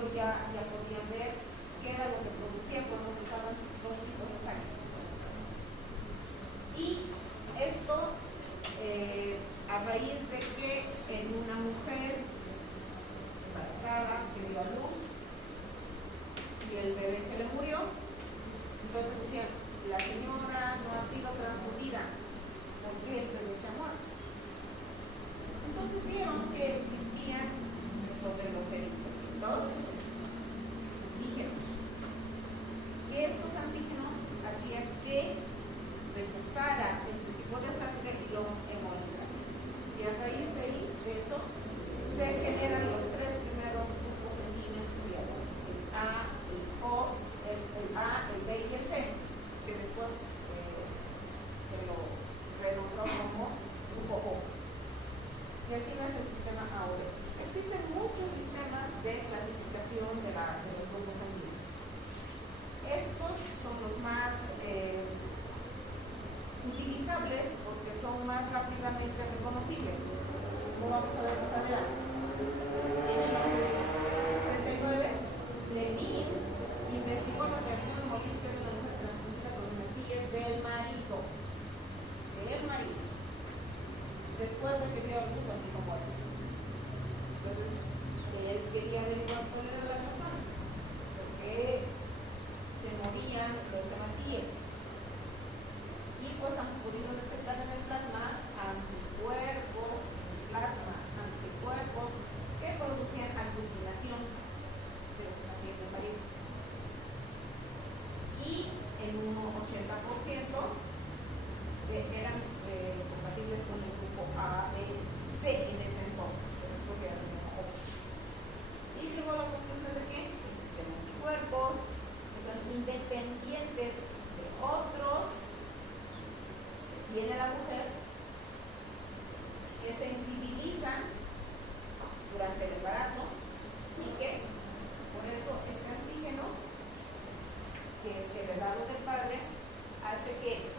ejemplo, ya podían ver qué era lo que producía cuando juntaban dos tipos de sangre. Y esto a raíz de que en una mujer embarazada que dio a luz y el bebé se le murió, entonces decían, la señora no ha sido transfundida porque el bebé se ha muerto. Entonces vieron que existían sobre los eritrocitos antígenos, que estos antígenos hacían que rechazara este tipo de sangre y lo hemorizara. Y a raíz de ahí, de eso, se generan los tres primeros grupos sanguíneos criados: el A, el O, el A, el B y el C, que después se lo renombró como grupo O. Y así no es el sistema ahora. Existen muchos sistemas de clasificación de los grupos sanguíneos. Estos son los más utilizables porque son más rápidamente reconocibles. Como vamos a ver más adelante. En 1939, Lenin investigó la reacción hemolítica de una mujer transfundida con hemotíes del marido. Después de que dio a luz al hijo muerto. Entonces, él quería averiguar cuál era la razón. Porque se morían los hematíes. Y pues han podido detectar en el plasma anticuerpos que producían aglutinación de los hematíes del marido. Y en un 80% eran compatibles con el grupo A, B, C en ese entonces, pero después ya se llamó O. Y llegó a la conclusión de que existen anticuerpos que son independientes de otros que tiene la mujer, que sensibilizan durante el embarazo y que por eso este antígeno, que es heredado del padre, hace que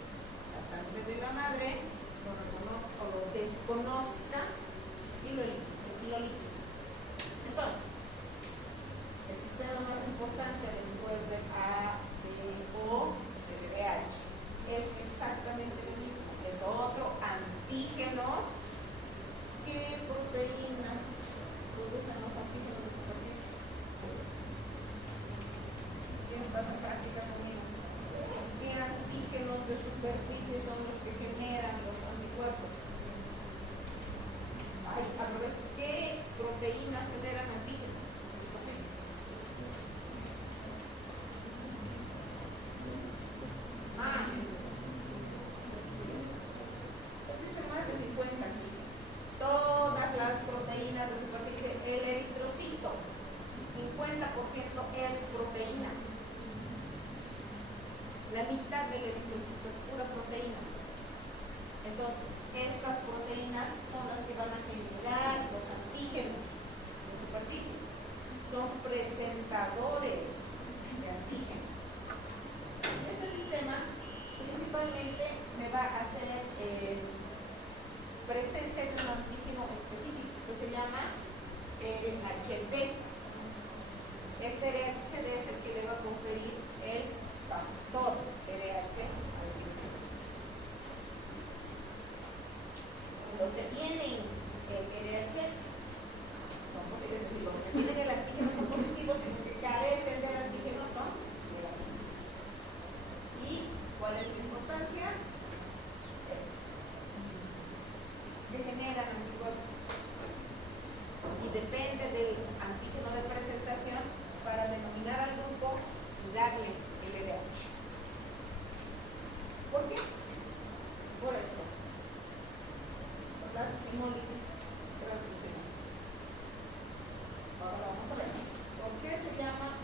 la sangre de la madre lo reconozca o lo desconozca y lo elimine. Entonces, el sistema más importante después del A, B, O, CDH es exactamente lo mismo. Es otro antígeno. ¿Qué proteínas producen los antígenos de superficie? ¿Quién pasa práctica conmigo? ¿Qué antígenos de superficie son los que generan los anticuerpos? Al revés, ¿qué proteínas generan antígenos de superficie? Existen más de 50 antígenos. Todas las proteínas de superficie, el eritrocito, 50% es proteína. La mitad del eritrocito es pura proteína. Entonces, estas proteínas son las que van a generar los antígenos de superficie. Son presentadores de antígeno. Este sistema principalmente me va a hacer presencia de un antígeno específico que se llama HD. Este HD es el que le va a conferir el factor RH al eritrocito. Los que tienen el RH son positivos, es decir, los que tienen el antígeno son positivos y los que carecen del antígeno son negativos. ¿Y cuál es su importancia? Es que generan anticuerpos. Y depende del antígeno de presentación para denominar al grupo y darle el LDH. ¿Por qué? Por esto. Por las hemólisis transfusionales. Ahora vamos a ver. ¿Por qué se llama?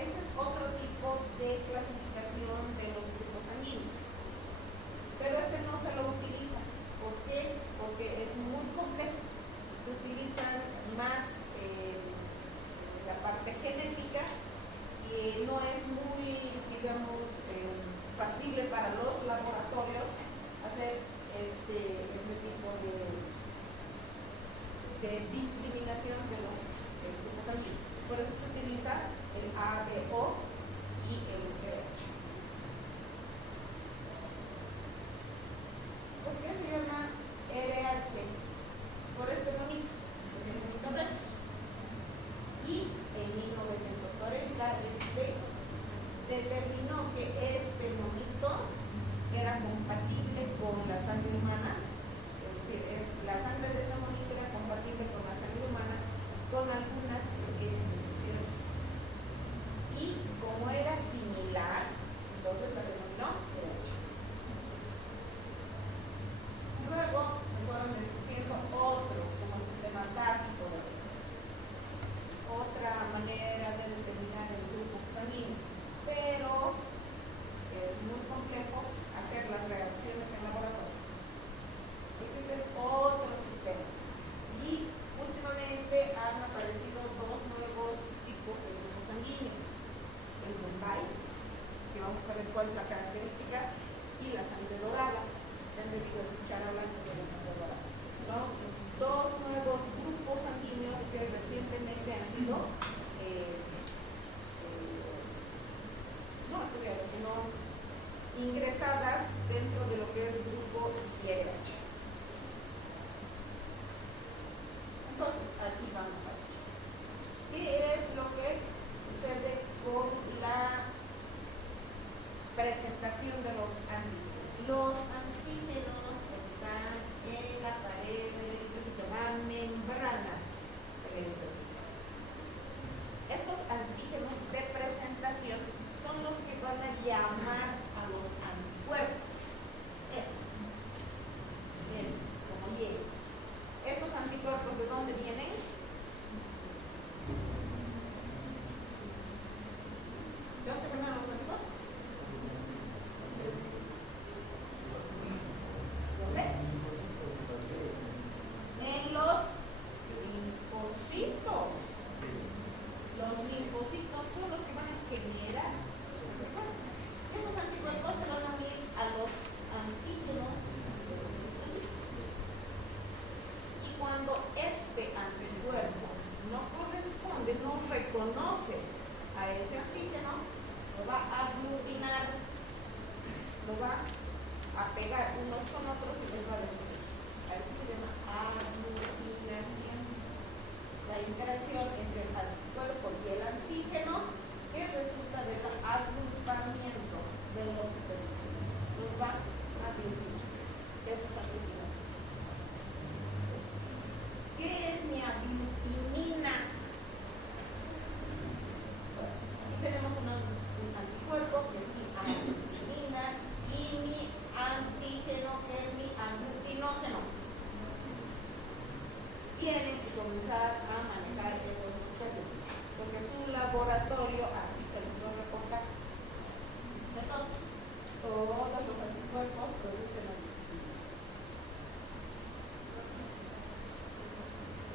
Este es otro tipo de clasificación de los grupos sanguíneos. Pero este no se lo utiliza. ¿Por qué? Porque es muy complejo. Se utilizan más la parte genética y no es de discriminación de los grupos sanguíneos. Por eso se utiliza el ABO y el RH. ¿Por qué se llama RH? Por este monito, el monito Rhesus. Y en 1940 determinó que este monito era compatible con la sangre humana, es decir, la sangre de este monito era compatible con la sangre humana, con algunas pequeñas excepciones. Y como era similar, entonces la denominó RH. Luego se fueron descubriendo otros, como el sistema táctico. Es otra manera de determinar el grupo sanguíneo, pero es muy complejo hacer las reacciones en laboratorio. Existen otros sistemas y últimamente han aparecido dos nuevos tipos de grupos sanguíneos: el Bombay, que vamos a ver cuál es la característica, y la sangre dorada. Han debido escuchar hablar sobre la sangre dorada. Son dos nuevos grupos sanguíneos que recientemente han sido no estudiadas, sino ingresadas dentro de lo que es el grupo IRH. Entonces, aquí vamos a ver qué es lo que sucede con la presentación de los antígenos. Los antígenos están en la pared del eritrocito, la membrana del eritrocito. Estos antígenos de presentación son los que van a llamar a los anticuerpos. Estos. Bien, como llegan. ¿Estos anticuerpos de dónde vienen? ¿De dónde se forman los anticuerpos? ¿Dónde? En los linfocitos. Los linfocitos son los que van a generar los anticuerpos. Estos anticuerpos se van a unir a los antígenos de los linfocitos. Y cuando este anticuerpo no corresponde, no reconoce a ese antígeno, lo va a aglutinar, lo va a pegar unos con otros y les va a destruir. A eso se llama aglutinación. La interacción entre el anticuerpo y el antígeno que resulta del agrupamiento de los linfocitos. Los va a aglutinar. Eso es aglutinación. ¿Qué es mi aglutinina? Aquí tenemos un anticuerpo que es mi aglutinina y mi antígeno que es mi aglutinógeno. Tienen que comenzar a manejar esos dos términos, porque es un laboratorio, así se los va a reportar. Entonces, todos los anticuerpos producen aglutininas.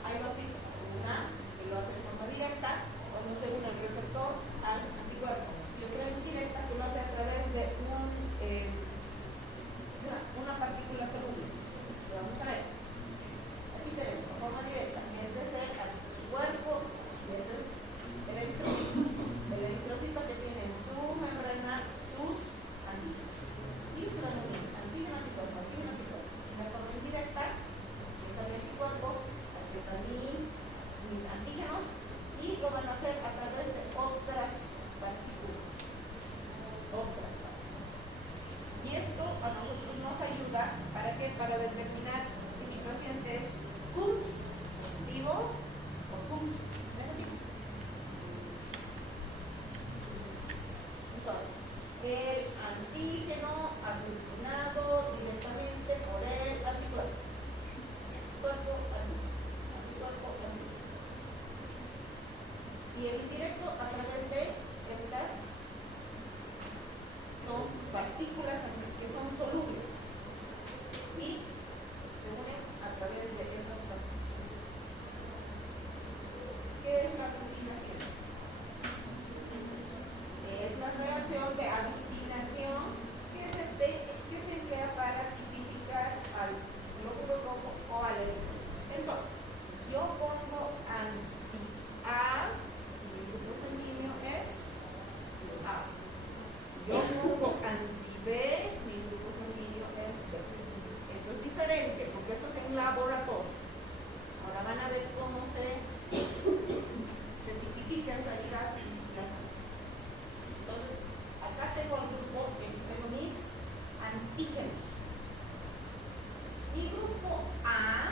Hay dos tipos. Una que lo hace de forma directa, cuando se une el receptor al anticuerpo, y otra indirecta que lo hace a través de una partícula soluble. Lo vamos a ver. Aquí tenemos de forma directa. Este es el anticuerpo y este es el eritrocito. El eritrocito que tiene en su membrana sus antígenos. Y se van a unir antígeno, anticuerpo, antígeno, anticuerpo. De forma indirecta, aquí está mi anticuerpo, aquí están mis antígenos, y lo van a hacer a través de otras partículas. Y esto a nosotros nos ayuda para que para determinar si mi paciente es CUMS positivo o CUMS negativo. Entonces, el antígeno aglutinado directamente por el anticuerpo. Anticuerpo, anticuerpo, anticuerpo. Y el indirecto a través de estas son partículas que son solubles y se unen a través de esas partículas. un laboratorio. Ahora van a ver cómo se tipifica en realidad las antígenos. Entonces, acá tengo el grupo, tengo mis antígenos. Mi grupo A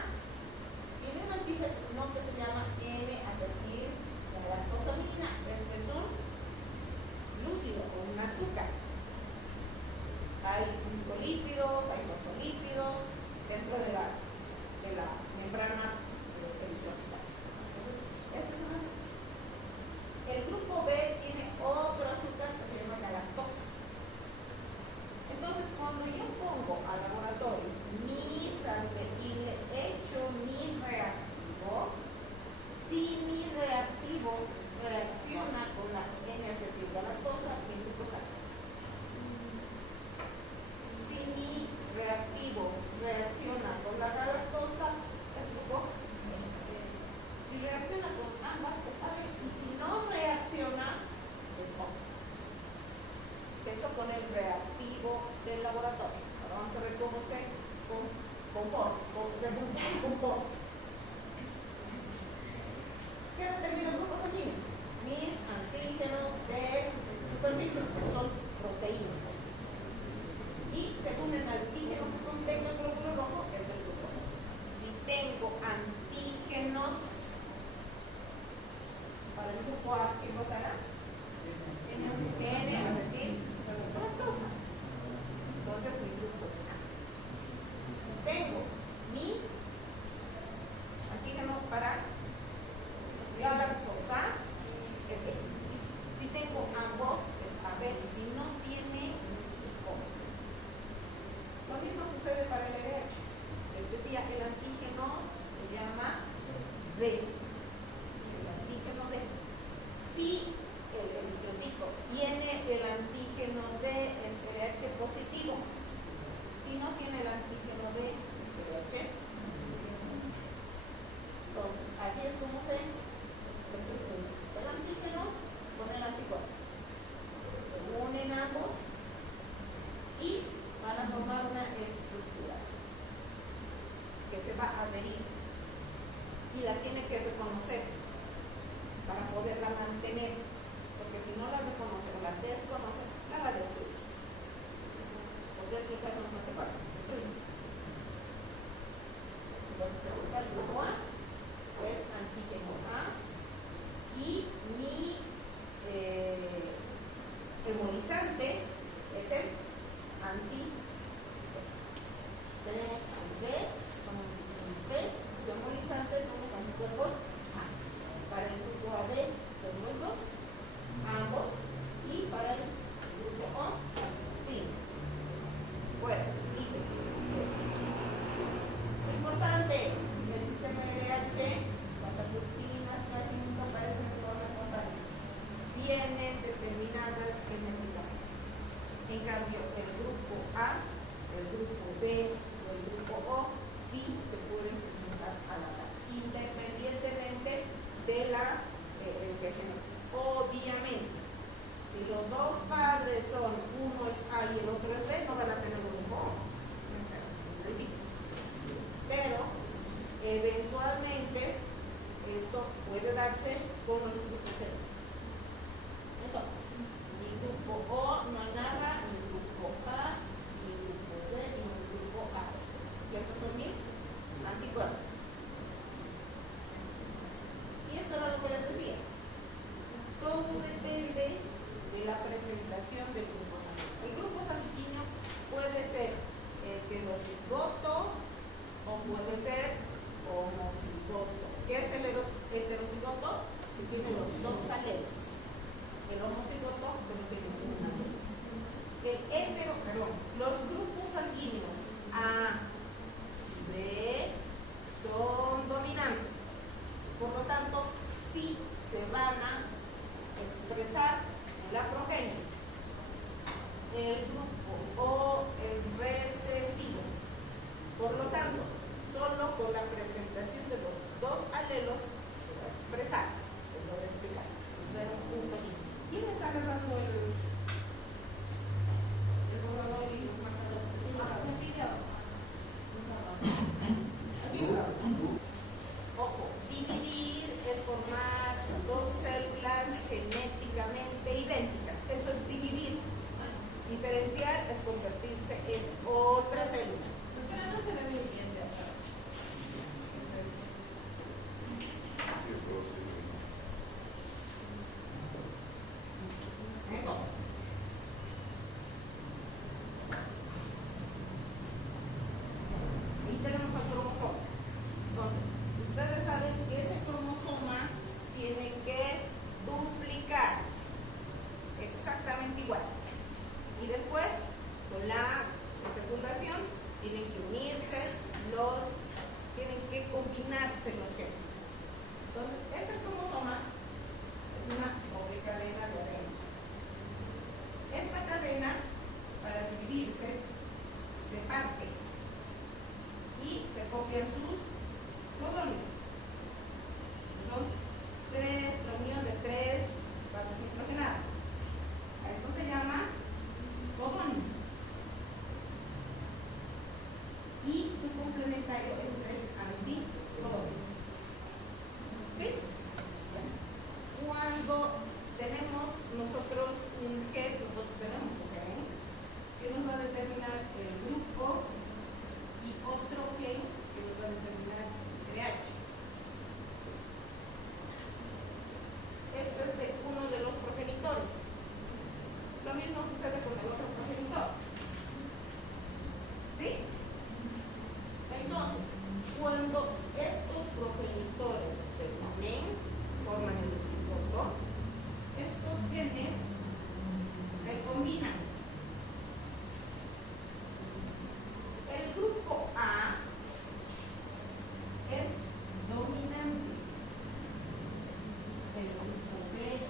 tiene un antígeno que se llama N-acetilgalactosamina. Este es un lúcido o un azúcar. Hay glicolípidos, hay fosfolípidos dentro de la membrana eritrocitaria. Entonces, este es un azúcar. El grupo B tiene otro azúcar que se llama galactosa. Entonces, cuando yo pongo al laboratorio mi sangre y le echo mi reactivo, si mi reactivo reacciona con la N-acetilgalactosa, mi grupo sale. Si mi reactivo reacciona con la galactosa, es grupo. Si reacciona con ambas, es AB. Y si no reacciona, es O. Eso con el reactivo del laboratorio. Ahora vamos a ver cómo se comporta. ¿Qué determina el grupo sanguíneo? Mis antígenos de superficie, que son proteínas. Y según el antígeno que contenga el glóbulo rojo, es el grupo sanguíneo. Si tengo antígenos para el grupo A, ¿qué cosa hará? N-acetilgalactosa. Entonces mi grupo es A. Si tengo mi antígeno para galactosa, es B. Si tengo ambos, es AB. Si no tiene, es O. Lo mismo sucede para el LH. Les decía, el antígeno se llama D. El antígeno D. Si el eritrocito tiene el antígeno de LH positivo, si no tiene el antígeno de LH, entonces así es como se estructura el antígeno con el anticuerpo. Se unen ambos y van a formar una estructura que se va a adherir y la tiene que reconocer para poderla mantener, porque si no la reconoce o la desconoce, la va a destruir. Porque es lo que hacemos anticuerpos, destruir. Entonces se busca el grupo A, es antígeno A, y mi hemolizante es el tenemos al B, son antígenos B, los hemolizantes son los anticuerpos A. Para el grupo AB son los dos, ambos, y para el grupo O, sí. Fuera, libre. Lo importante, el sistema LH, las aglutinas casi nunca aparecen en todas las montañas. Vienen determinadas genéticamente. En cambio, el grupo A, el grupo B o el grupo O sí se pueden presentar al azar, independientemente de la herencia genética. Obviamente, si los dos padres son, uno es A y el otro es B, no van a tener un grupo O. Es difícil. Pero, eventualmente, esto puede darse con los cruces genéticos. Entonces, mi grupo O no es nada, mi grupo A, mi grupo D y mi grupo A. Y estos son mis anticuerpos. Y esto era lo que les decía. Todo depende de la presentación del grupo sanguíneo. El grupo sanguíneo puede ser heterocigoto o puede ser homocigoto. ¿Qué es el heterocigoto? Que tiene los dos alelos. El homocigoto solo tiene un alelo. Los grupos sanguíneos A y B son dominantes. Por lo tanto, sí se van a expresar en la progenie. El grupo O es recesivo. Por lo tanto, solo con la presentación de los dos alelos se va a expresar. Les voy a explicar. ¿Quién está agarrando el borrador y los marcadores? Aquí. genéticamente idénticas. Eso es dividir. Diferenciar es convertirse en otra célula. Doctora, no se ve muy bien de acá. Entonces, ahí tenemos al cromosoma. Entonces, ustedes saben que ese cromosoma tiene que duplicarse exactamente igual. Y después, con la fecundación, tienen que unirse tienen que combinarse los genes. Entonces, este cromosoma es una doble cadena de ADN. Esta cadena, para dividirse, se parte y se copian sus codonios. Son la unión de tres bases nitrogenadas. A esto se llama codonio. Y su complementario es el anticodonio. ¿Sí? Cuando tenemos nosotros un gen, que nos va a determinar el grupo y otro gen que nos va a determinar el pH. Esto es de uno de los progenitores. Lo mismo sucede con el otro progenitor. ¿Sí? Entonces, cuando estos progenitores se unen, forman el cigoto, estos genes se combinan. El grupo A es dominante. El grupo B es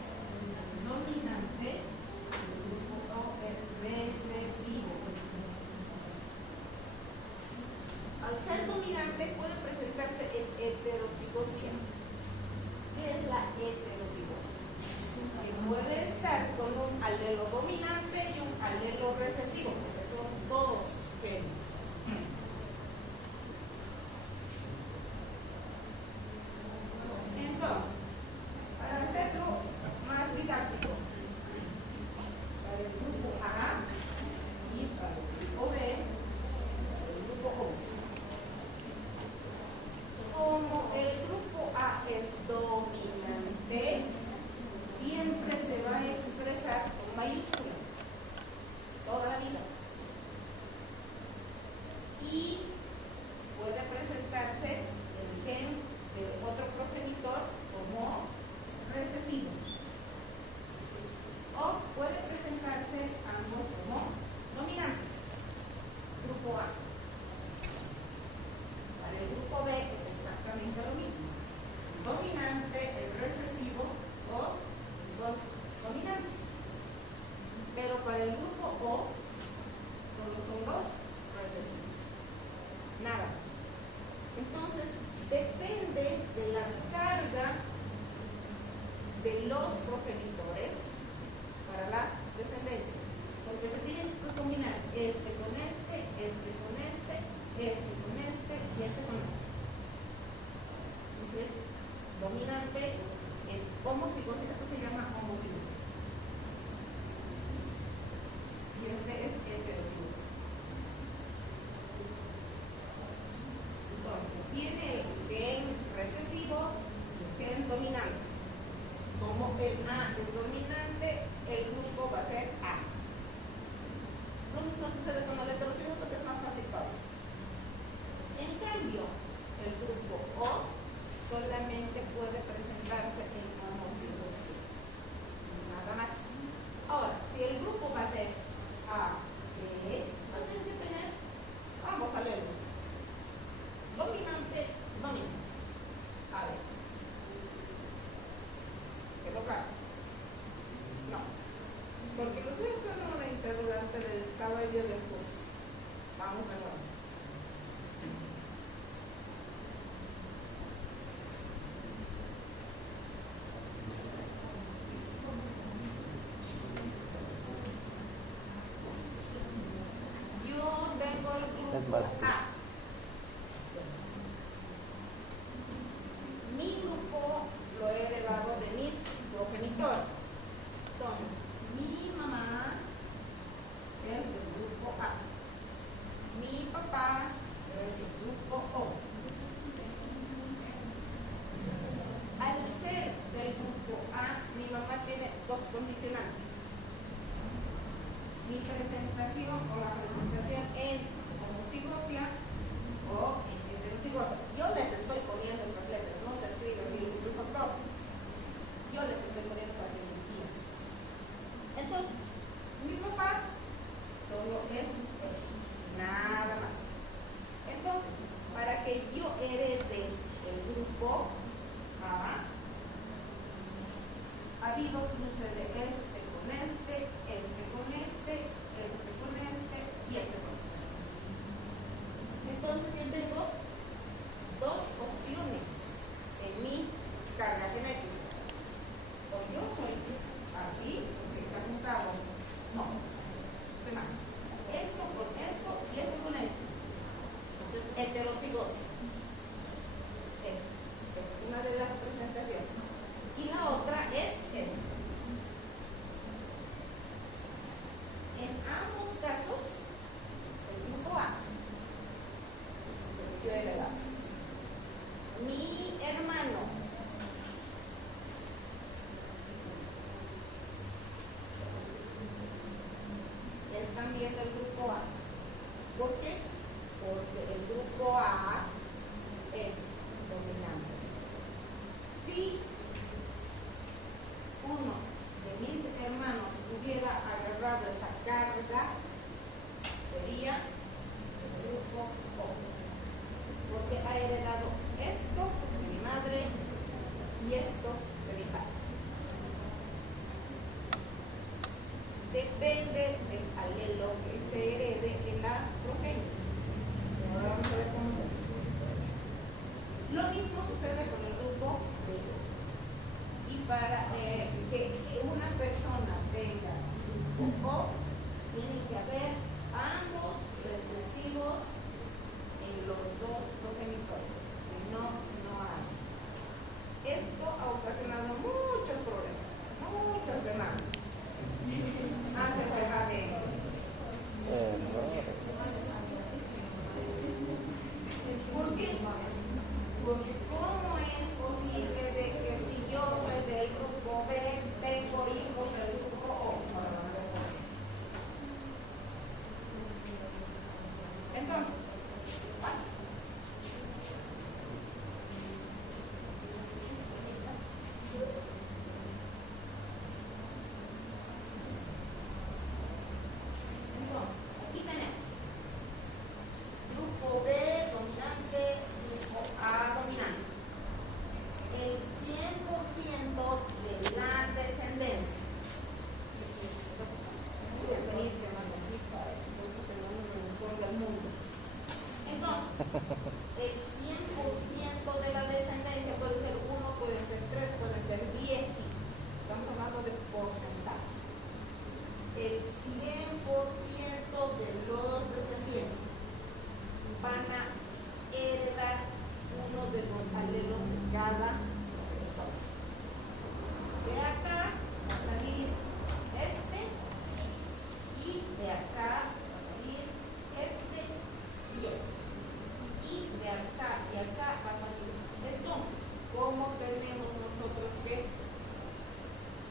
dominante. El grupo O es recesivo. Al ser dominante puede presentarse en heterocigosia. ¿Qué es la heterocigosia? Que puede estar con un alelo dominante y un alelo recesivo, porque son dos genes. Entonces, para hacerlo más didáctico, para el grupo A y para el grupo B, para el grupo O. Como el grupo A es dominante, siempre se va a expresar con mayúscula toda la vida. Y puede presentarse el gen del otro progenitor como recesivo. O puede presentarse ambos como dominantes. Grupo A. Para el grupo B es exactamente lo mismo. Dominante, el recesivo o los dominantes. Pero para el grupo O solo son los recesivos. Nada más. Entonces, depende de la carga de los progenitores para la descendencia. Porque se tienen que combinar este con este, este con este, este con este y este con este. Entonces, dominante en homocigosis, esto se llama homocigosis. Y este es heterocigosis. Entonces, tiene el gen recesivo y el gen dominante. Como el A es dominante, el grupo va a ser A. Lo mismo sucede con el heterocigoto, que es más fácil para. En cambio, el grupo O solamente puede presentarse en homocigosis. Nada más. Ahora, si el grupo va a ser A, B, pues tienen que tener ambos alelos. Dominante, dominante. A ver. ¿Quedó claro? No. Porque los voy a hacer una interrogante del caballo del curso. Vamos de nuevo. Yo vengo al grupo A. Mi grupo lo he heredado de mis progenitores. sucede este con este, este con este, este con este y este con este. Entonces yo tengo dos opciones en mi carga genética. O yo soy así, que se ha juntado, no, esto con esto y esto con esto. Entonces, heterocigosis. Esto. Esa es una de las presentaciones. Y la otra es esta. En ambos casos es grupo A. Yo he heredado. Mi hermano es también del grupo A. ¿Por qué? Porque el grupo A es dominante. Si uno de mis hermanos hubiera agarrado esa carga, sería el grupo O, porque ha heredado esto de mi madre y esto de mi padre. Depende del alelo que se herede en la progenie. Ahora vamos a ver cómo es eso. Lo mismo sucede con el grupo B. Y para que una persona tenga grupo O, tiene que haber ambos recesivos en los dos progenitores. Si no, no hay. Esto ha ocasionado muchos problemas, muchas demandas. Antes del ADN. ¿Por qué? Porque ¿cómo es posible de que si yo soy del grupo B, tengo hijos del grupo O? Entonces, aquí tenemos grupo B dominante, grupo A dominante. El 100% de la descendencia. Voy a venirte más aquí para que se me ponga el mundo. Entonces, el 100% de la descendencia puede ser 1, pueden ser 3, pueden ser 10 hijos. Estamos hablando de porcentaje. El 100% de los descendientes van a heredar uno de los alelos de cada progenitor. De acá va a salir este y de acá va a salir este y este. Y de acá y acá va a salir este. Entonces, ¿cómo tenemos nosotros que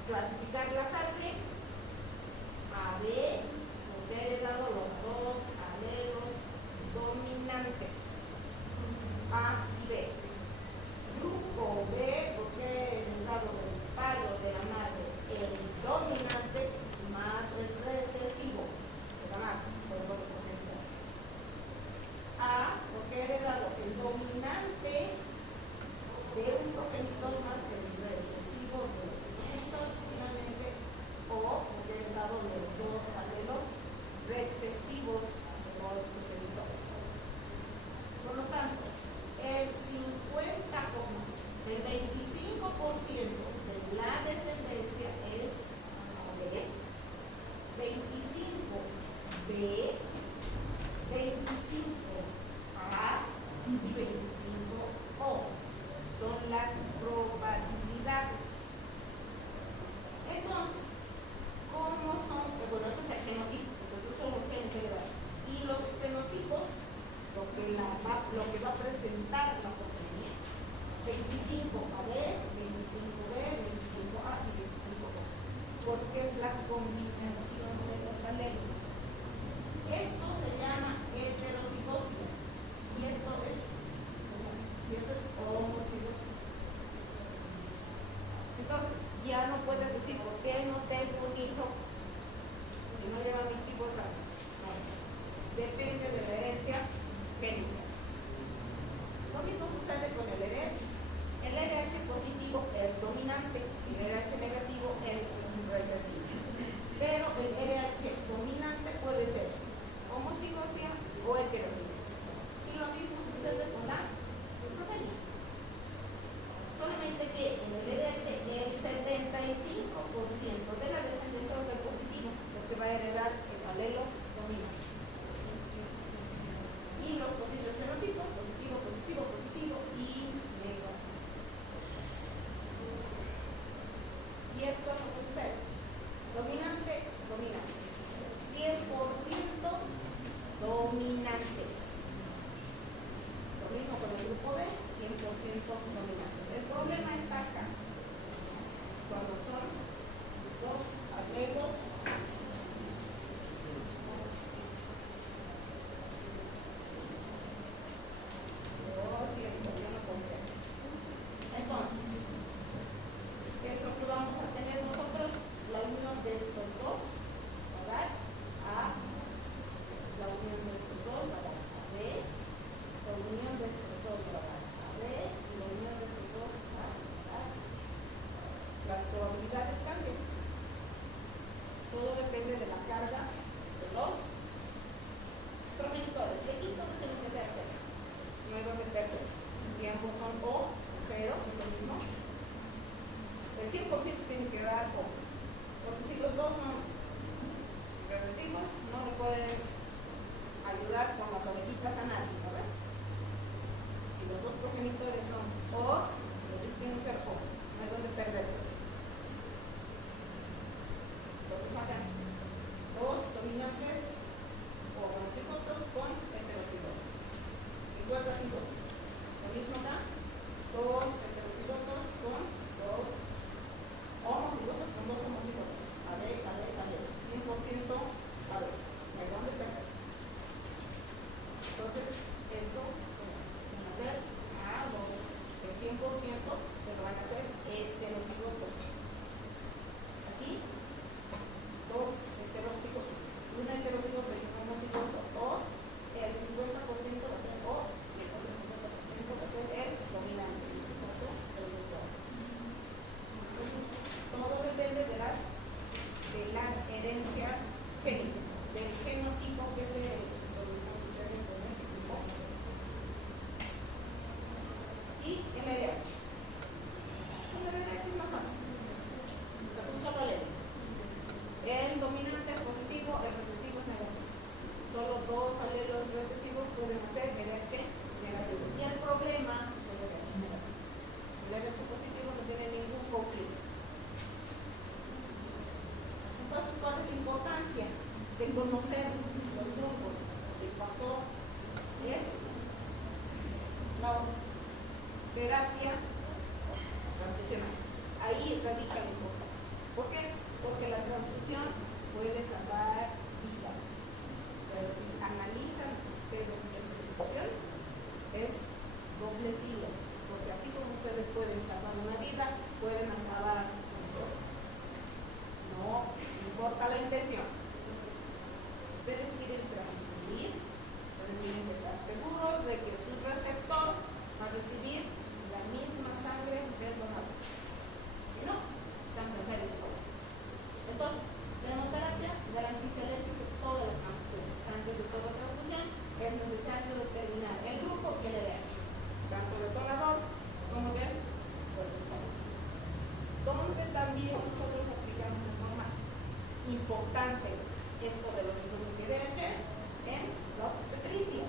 clasificar la sangre? A, B, porque he heredado los dos alelos dominantes, A y B. Grupo B, porque he heredado del padre o de la madre el dominante más el recesivo de la madre, por ejemplo. A, porque he heredado el dominante de un progenitor más el recesivo del progenitor, finalmente, o porque he heredado los dos alelos recesivos de los progenitores. Por lo tanto, el 25% de la descendencia es B, 25 B, 25 A y 25 O. Son las probabilidades. Entonces, ¿cómo son? Bueno, este es el genotipo, pues estos son los genes heredados. Y los fenotipos, lo que va a presentar la progenie, 25AB, 25B, 25A y 25O, porque es la combinación de los alelos. Esto se llama heterocigosis y esto es homocigosis. Entonces, ya no puedes decir por qué no tengo un hijo si no lleva mi tipo de sangre. No es así. Depende de la herencia génica. Lo mismo sucede con el herencia. El RH positivo es dominante, el RH negativo es recesivo. Pero el RH dominante puede ser homocigosia o heterocigosia. Y lo mismo sucede con la progenie. Solamente que en el RH el 75% de la descendencia va a ser positivo, porque va a heredar el alelo dominante. Y los posibles fenotipos, positivo, positivo, positivo y negativo. Y esto es lo que sucede. Dominante, dominante. 100% dominantes. Lo mismo con el grupo B, 100% dominantes. El problema está acá. Cuando son dos alelos entonces, ¿qué es lo que vamos a tener nosotros? La unión de estos dos va a dar a la unión de estos dos va a dar a B, la unión de estos dos va a dar a B y la unión de estos dos va a dar. Las probabilidades cambian. Todo depende de la carga de los progenitores. Y aquí todo tiene que ser cero. No hay donde perder. Si ambos son O, cero, es lo mismo. El 100% tiene que dar O. Porque si los dos son recesivos, no le pueden ayudar con las orejitas a nadie, ¿verdad? Si los dos progenitores son O, entonces tienen que ser O. No hay donde perderse. Entonces acá, dos dominantes o homocigotos con heterocigotos. 50-50. Lo mismo acá, dos heterocigotos con dos homocigotos con dos homocigotos. A ver, 100% a ver. No hay donde perderse. Entonces, esto van a ser a los del 100%, pero van a ser heterocigotos. Aquí, dos heterocigotos, un heterocigoto y un homocigoto, o el 50% va a ser O y el otro 50% va a ser el dominante, en este caso el neutral. Entonces, todo depende de la herencia génica, del genotipo que se produce en el tipo. Y el RH. El RH es más fácil. Es un solo alelo. El dominante es positivo, el recesivo es negativo. Solo dos alelos recesivos pueden hacer RH negativo. Y el problema es el RH negativo. El RH positivo no tiene ningún conflicto. Entonces, ¿cuál es la importancia de conocer los grupos del factor? Es la terapia transfusional. Ahí radica la importancia. ¿Por qué? Porque la transfusión puede salvar vidas. Pero si analizan ustedes esta situación, es doble filo. Porque así como ustedes pueden salvar una vida, pueden acabar con eso. No importa la intención. Si ustedes quieren transferir, ustedes tienen que estar seguros de que su receptor va a recibir la misma sangre del donador. Si no, están transferiendo. Entonces, la hemoterapia garantiza el éxito de todas las transfusiones. Antes de toda transfusión, es necesario determinar el grupo y el RH, tanto del donador como del receptor. Donde también nosotros aplicamos en forma importante esto de los grupos y RH en la obstetricia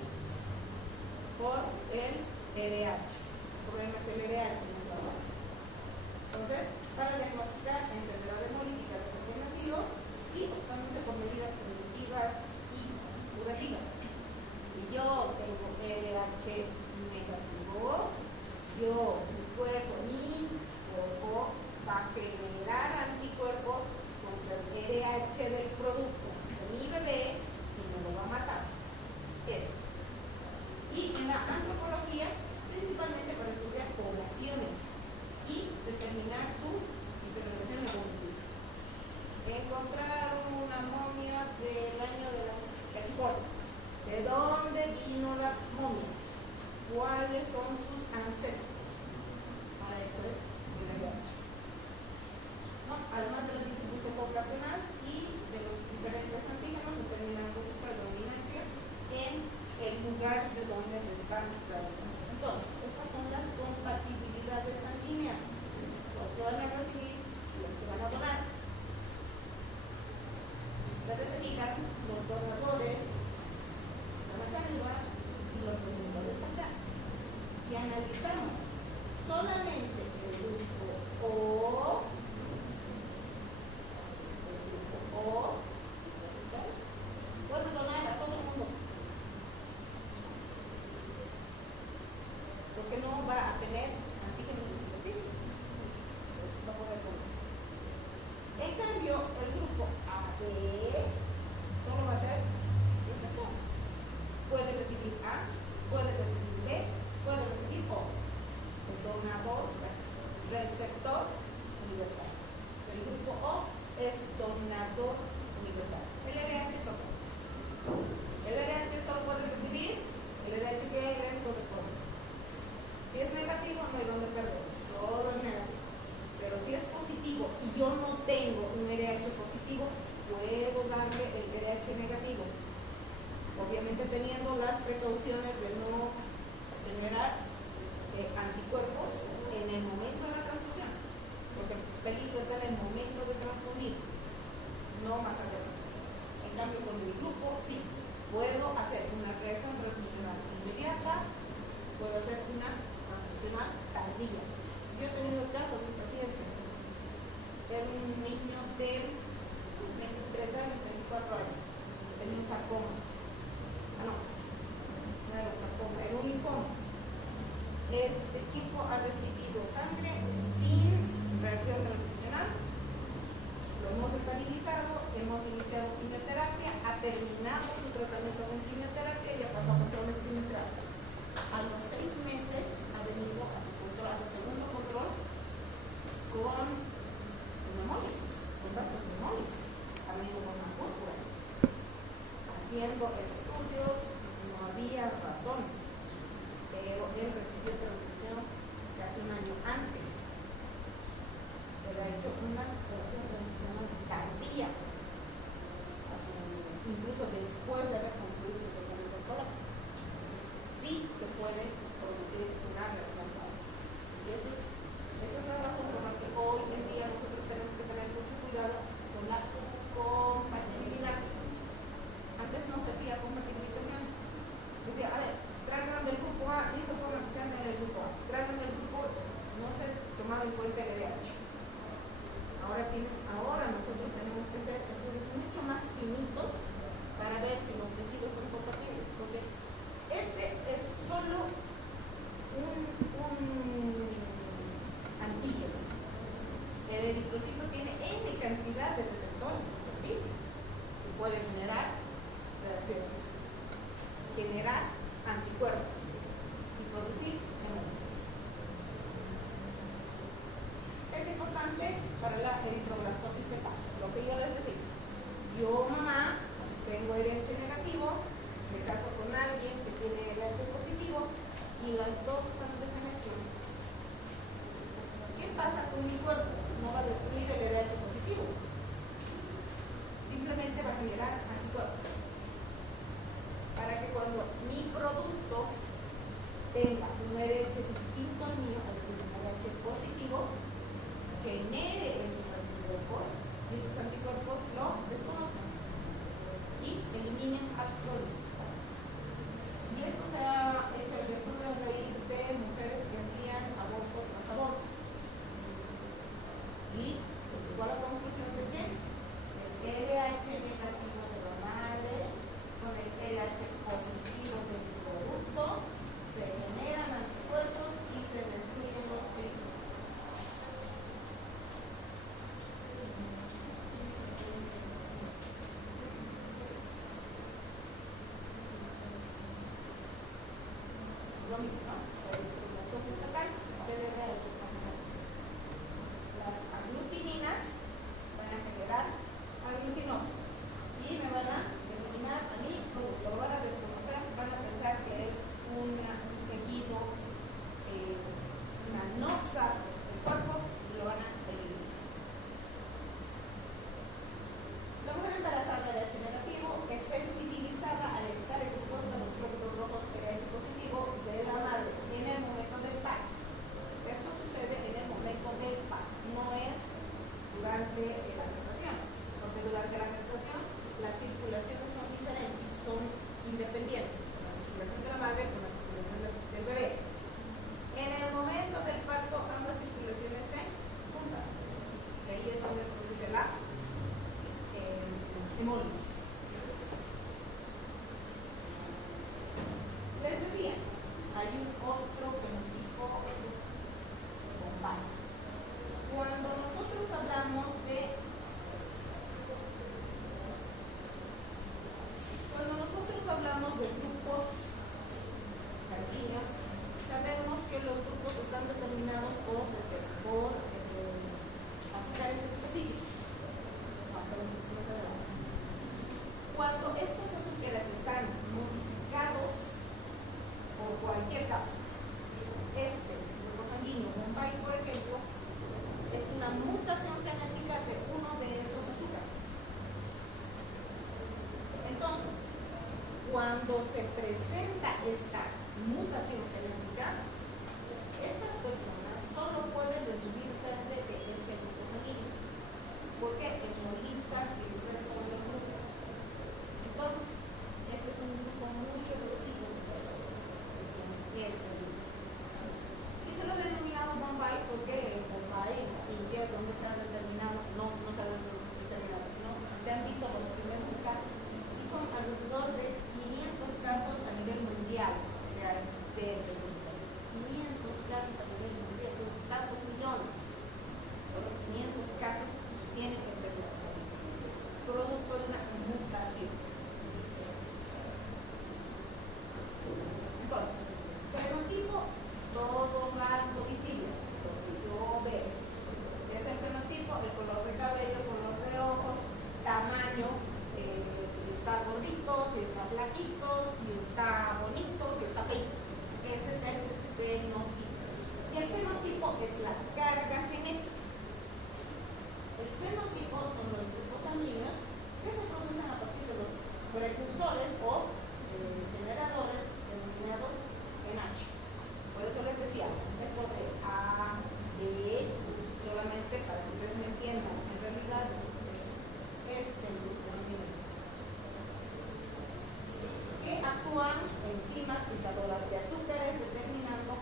por el RH. El problema es el RH en el pasado. Entonces, para diagnosticar enfermedad hemolítica del recién nacido y optándose por medidas preventivas y curativas. Si yo tengo RH negativo, mi cuerpo va a generar anticuerpos contra el RH del producto de mi bebé y me lo va a matar. Estos. Y en la antropología, principalmente para estudiar poblaciones y determinar su intervención evolutiva. Encontraron una momia del año de la cachiporra. ¿De dónde vino la momia? ¿Cuáles son sus ancestros? Para eso es el RH. ¿No? Además de la distribución poblacional y de los diferentes antígenos determinando su predominancia en el lugar de donde se están realizando. Entonces, estas son las compatibilidades sanguíneas, los que van a recibir y los que van a donar. Ustedes se fijan, los donadores están acá arriba y los receptores acá. Si analizamos solamente el grupo O, puede donar a todo el mundo, porque no va a tener antígenos de superficie, va a poder donar. En cambio, el grupo AB solo va a ser receptor. Puede recibir A, puede recibir B, puede recibir O. El donador, receptor universal. El grupo O es donador universal. El RH es otra cosa. El RH solo puede recibir el RH que les corresponde. Si es negativo, no hay donde perder, solo es negativo. Pero si es positivo y yo no tengo un RH positivo, puedo darle el RH negativo. Obviamente teniendo las precauciones de no generar anticuerpos en el momento de la transfusión, porque el peligro está en el momento de transfundir, no más adelante. En cambio, con mi grupo, sí, puedo hacer una reacción transfusional inmediata, puedo hacer una transfusional tardía. Yo he tenido el caso de un paciente, era un niño de 23 años, 24 años, tenía un sarcoma. No era un sarcoma, era un linfoma. Este chico ha recibido sangre sin reacción transfusional, lo hemos estabilizado, hemos iniciado quimioterapia, ha terminado su tratamiento con quimioterapia y ha pasado controles trimestrales. A los 6 meses ha venido a su control, a su segundo control con hemólisis, con datos de hemólisis, ha venido con una púrpura, haciendo estudios, no había razón, pero él recibió transfusión casi un año antes. Él ha hecho una reacción transfusional tardía, incluso después de haber concluido su tratamiento oncológico. Entonces, sí se puede producir una reacción tardía. Y esa es la razón por la que hoy en día nosotros tenemos que tener mucho cuidado con la compatibilidad. Antes no se hacía compatibilización. Decía, a ver, traigan del grupo A, listo, por la fichanda del grupo A, traigan del grupo 8. No se tomaba en cuenta el RH. Ahora nosotros tenemos que hacer estudios mucho más finitos para ver si los tejidos son compatibles, porque este es solo un antígeno. El eritrocito tiene N cantidad de receptores de superficie que pueden generar reacciones, generar anticuerpos y producir hemólisis. Es importante para la eritroblastosis fetal, lo que yo les decía. Yo, mamá, tengo RH negativo, me caso con alguien que tiene RH positivo y las dos sangres se mezclan. ¿Qué pasa con mi cuerpo? No va a destruir el RH positivo, simplemente va a generar anticuerpos. Para que cuando mi producto tenga un RH distinto al mío, es decir, un RH positivo, genere esos anticuerpos y esos anticuerpos lo desconozcan y eliminen al producto. Y esto se ha hecho el estudio a raíz de mujeres que hacían aborto tras aborto. Y se llegó a la conclusión de que el RH negativo de la madre con el RH positivo del producto se generan anticuerpos y se destruyen los eritrocitos. Lo mismo, ¿no? Las cosas acá se debe a esos procesos. Las aglutininas van a generar aglutinógenos y me van a determinar a mí, lo van a desconocer, van a pensar que es un tejido, una noxa grupos están determinados por azúcares específicos. Cuando estos azúcares están modificados por cualquier causa, grupo sanguíneo Bombay, por ejemplo, es una mutación genética de uno de esos azúcares. Entonces, cuando se presenta esta mutación genética, estas personas solo pueden recibir sangre de ese grupo sanguíneo, porque hemoliza el resto de los grupos. Entonces, este es un grupo muy reducido de personas que tienen este grupo. Y se lo he denominado Bombay porque en Bombay, en India, es donde se ha determinado, no se ha determinado, sino se han visto los primeros casos, y son alrededor de 500 casos a nivel mundial que hay de este grupo. 500 casos a nivel mundial, son tantos millones. Solo 500 casos tienen este grupo, producto de una mutación. Entonces, fenotipo, todo rasgo visible, lo que yo veo. ¿Qué es el fenotipo? El color de cabello, color de ojos, tamaño, si está gordito, si está flaquito, si está bonito, si está feito. Ese es el fenotipo. Y el fenotipo es la carga genética. El fenotipo son los grupos sanguíneos que se producen a partir de los precursores o generadores denominados NH. Por eso les decía, esto de A, B, solamente para que ustedes me entiendan, en realidad es este grupo sanguíneo. Que actúan enzimas fijadoras de azúcares, determinando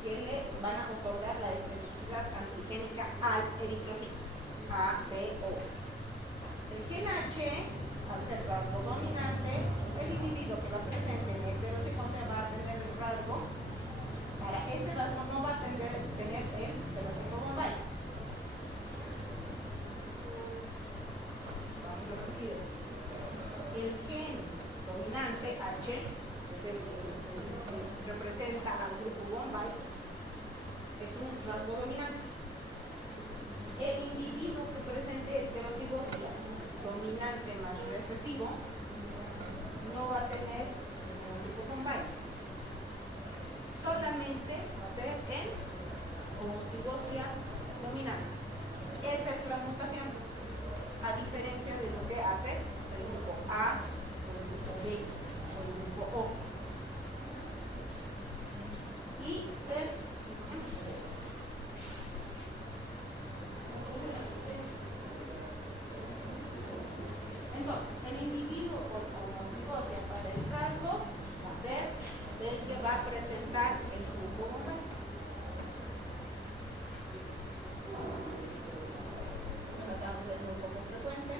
que le van a otorgar la especificidad antigénica al eritrocito, A, B, O. El gen H, al ser rasgo dominante, el individuo que lo presente en heterocitosis va a tener el rasgo. Para este rasgo no va a tener el fenotipo Bombay. Vamos a repetir esto. El gen dominante H, es el que representa al grupo Bombay, es un rasgo dominante. El individuo que presente heterocigosia dominante más recesivo no va a tener el grupo Bombay. Solamente va a ser en homocigosia dominante. Esa es la mutación, a diferencia de lo que hace el grupo A, el grupo B o el grupo O. Y entonces, el individuo con homocigosia para el rasgo va a ser el que va a presentar el grupo Bombay. Es una sangre muy poco frecuente,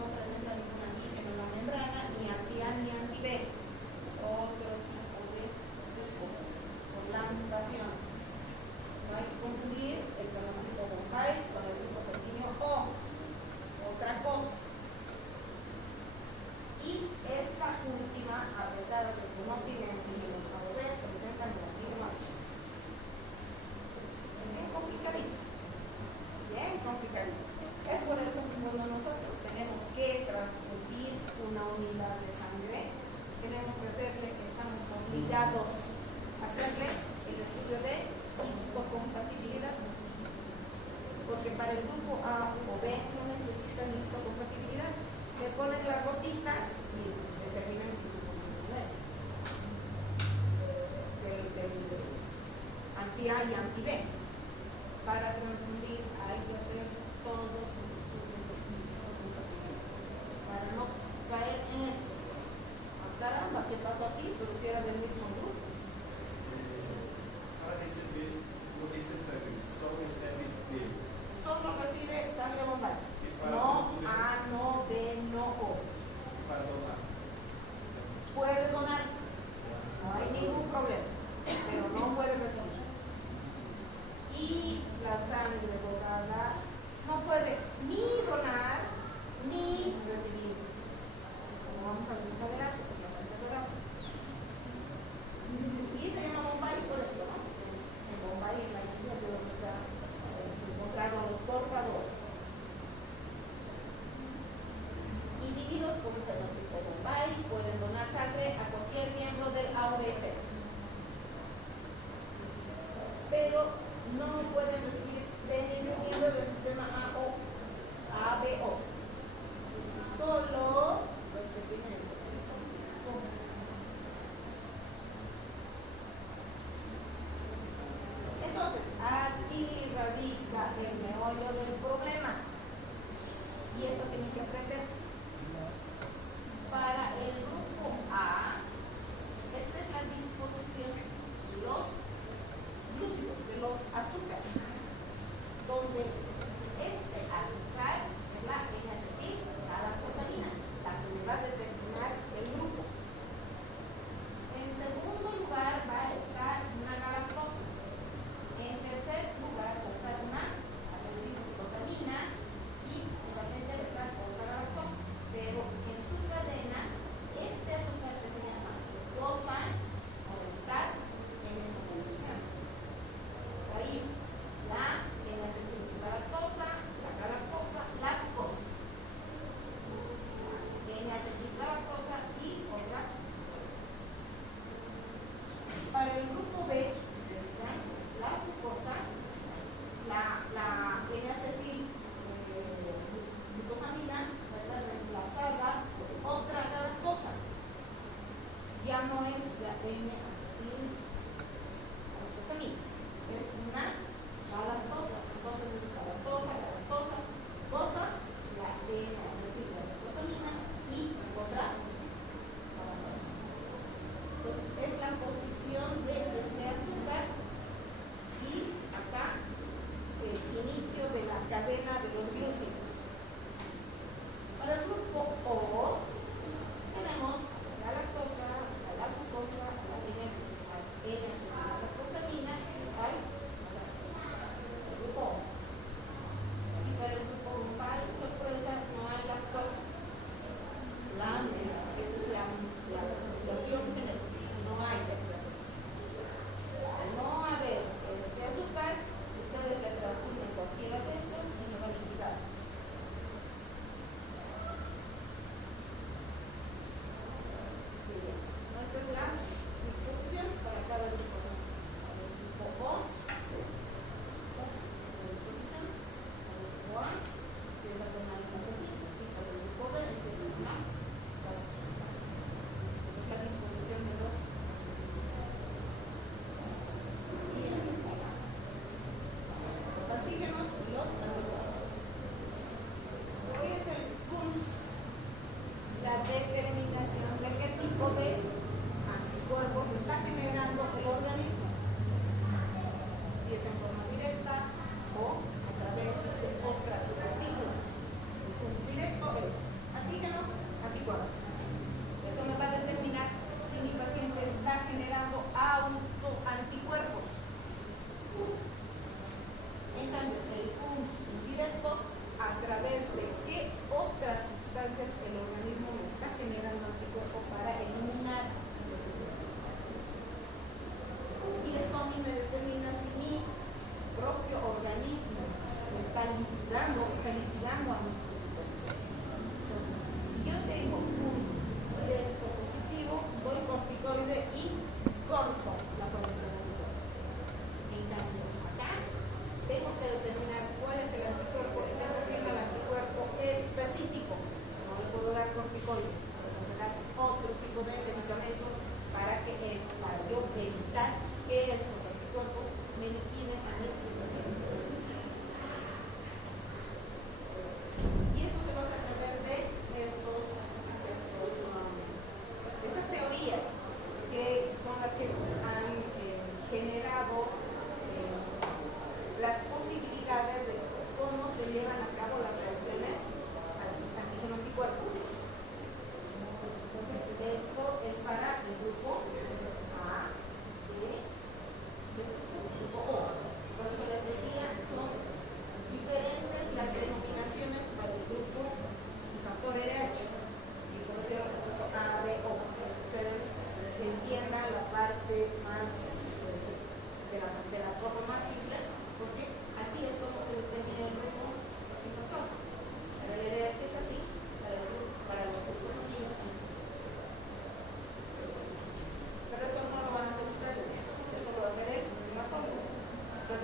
no presenta ningún antígeno en la membrana, ni anti-A ni anti-B. Es otro tipo de grupo por la mutación. No hay que confundir el fenotipo Bombay con el grupo sanguíneo O. Otra cosa. Y esta última, a pesar de que no tiene antígenos A o B, presentan el antígeno H. Bien complicadito. Bien complicadito. Es por eso que cuando nosotros tenemos que transfundir una unidad de sangre, tenemos que hacerle, estamos obligados a hacerle el estudio de histocompatibilidad. Porque para el grupo A o B no necesitan histocompatibilidad. Le ponen la gotita y determinan qué grupo sanguíneo es. Del anti-A y anti-B. Para transfundir hay que hacer todos los estudios de histocompatibilidad. Para no caer en esto. Ah, caramba, ¿qué pasó aquí? Pero si era del mismo grupo. Para receber este sangue, só recebe dele. Solo recibe sangre Bombay. Para No transfusión. A, no B, no O. Para donar. Puede donar, no hay ningún problema, pero no puede recibir. Y la sangre donada no puede ni donar ni recibir. Como vamos a ver más adelante, pues la sangre donada. pero no pueden recibir de ningún miembro del sistema A, B, O. Solo los que tienen. Entonces, aquí radica el meollo del problema. Y esto tienes que aprenderse. Para el grupo A, esta es la disposición de los glúcidos, de los azúcares, donde este azúcar es la N-acetil, la lactosamina, la que le va a determinar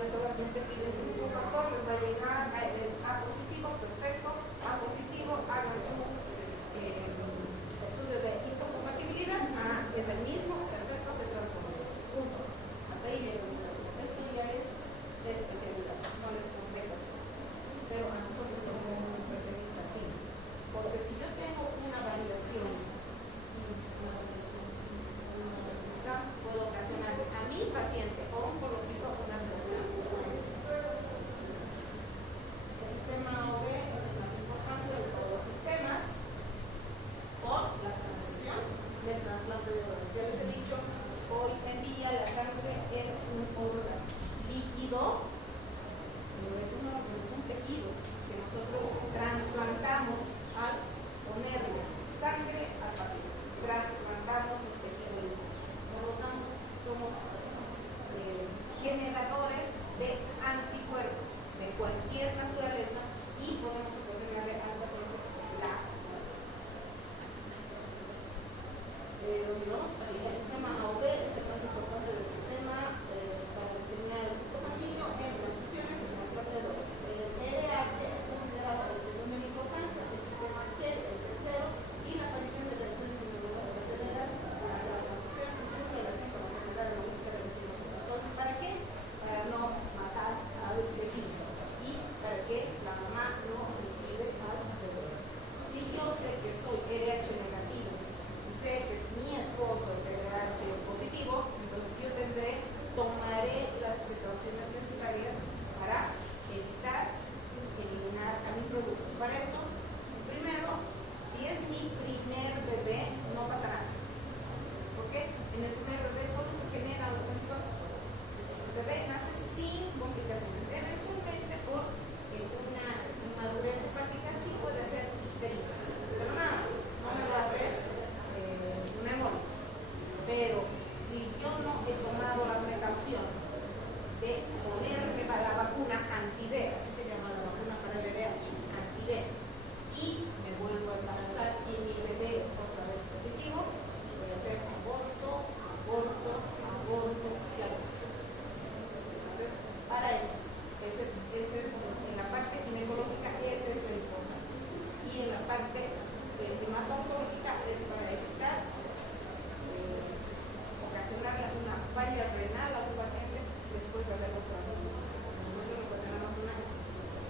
que solamente piden un factor, les va a llegar, es A positivo, perfecto, A positivo, hagan su estudio de histocompatibilidad, A es el mismo, perfecto, se transforma. Punto. Hasta ahí llegan ustedes. Esto ya es de especialidad, no les compete. Pero a nosotros como especialistas sí. Porque si yo tengo una variación, puedo ocasionar a mi paciente o oncológico una reacción. El sistema OB es el más importante de todos los sistemas por la transfusión del trasplante de órganos. Ya les he dicho, hoy en día la sangre es un órgano líquido, no es un tejido que nosotros trasplantamos al ponerle sangre al paciente. Trasplantamos un tejido líquido. Por lo tanto, somos generadores de anticuerpos de cualquier naturaleza y podemos ocasionarle al paciente la así que el sistema AOB es el más importante del sistema para determinar el grupo sanguíneo en transfusiones y trasplante de órganos. El RH es considerado el segundo en importancia, el sistema T el tercero y la aparición de reacciones inmunológicas para la transfusión y su relación con la enfermedad de la única de vecinos. Entonces, ¿para qué? Para no matar al vecino y para que la mamá no liquide al bebé. Si yo sé que soy RH negativo y sé que mi esposo es RH positivo, entonces yo tomaré las precauciones necesarias para evitar eliminar a mi producto. Para eso, primero, si es mi primer bebé, no pasa nada. ¿Por qué? En el primer bebé solo se generan los anticuerpos. El bebé nace sin complicaciones. Eventualmente, por una inmadurez hepática, sí puede ser ictericia, pero nada más, no me va a hacer una hemólisis. Pero si yo no he tomado la precaución de ponerme la vacuna anti-D, así se llama la vacuna para el VIH, anti-D, y me vuelvo a embarazar y mi bebé es otra vez positivo, voy a hacer aborto y aborto. Entonces, para eso, ese es en la parte ginecológica, esa es la importancia. Y en la parte hemato-oncológica es para evitar ocasionar una falla renal a un paciente después de haberlo transformado. Nosotros ocasionamos una exposición.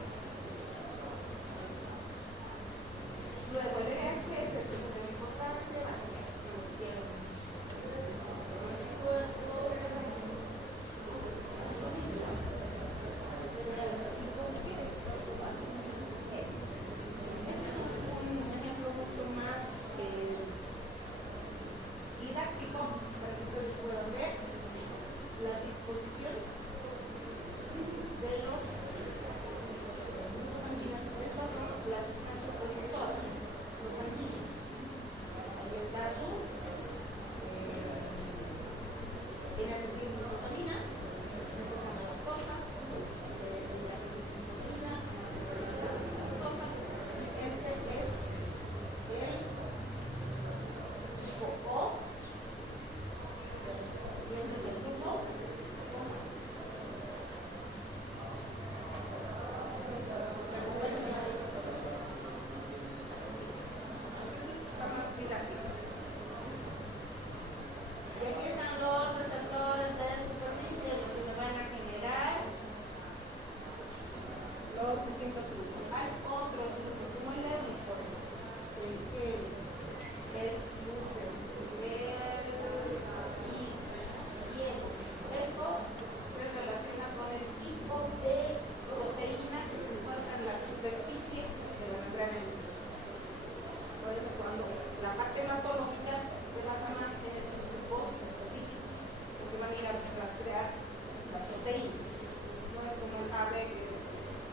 Luego el RH es el segundo de importancia, los tienen los anticuerpos. Este es un ejemplo mucho más didáctico para que ustedes puedan ver la disposición de los grupos sanguíneos. Estas son las sustancias promisuras, los sanguíneos. Ahí está azul, tiene acetilglucosamina, la lactosa, la acetilglucosamina, la lactosa. Este es el tipo O. Y este es el grupo. Está más didáctico. Y aquí están los receptores de superficie, los que me van a generar los distintos grupos. Hay otros grupos como el Lemnistor, el esto se relaciona con el tipo de proteína que se encuentra en la superficie de la membrana endoplásmica. Por eso cuando la parte hematológica se basa más en estos grupos específicos, porque van a ir a rastrear las proteínas. No es como el ave que es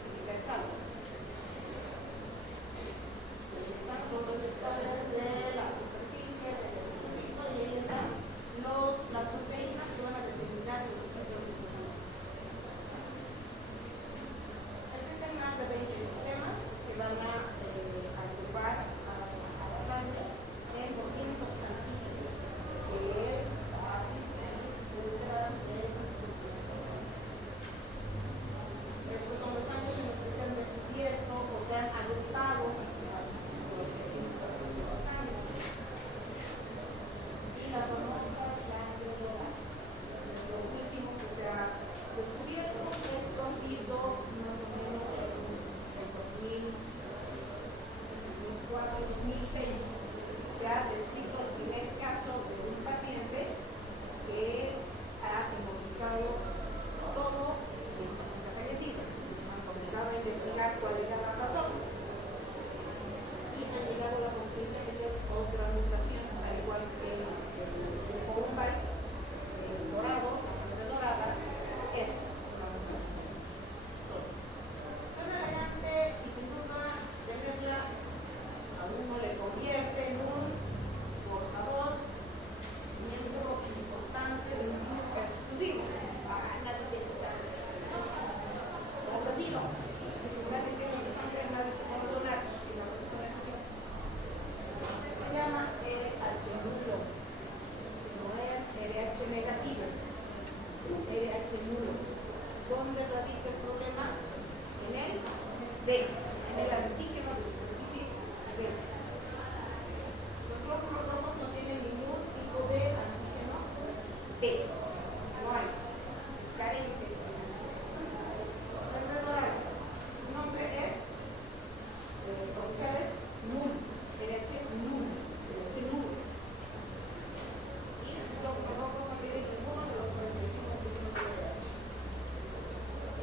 universal, B. En el antígeno de superficie B. Los glóbulos rojos no tienen ningún tipo de antígeno B. No hay. Es carente de ese antígeno. Sangre dorada. Su nombre es, oficiales, nulo. RH nulo. RH nulo. Y los glóbulos rojos no tienen ninguno de los 45 antígenos de RH.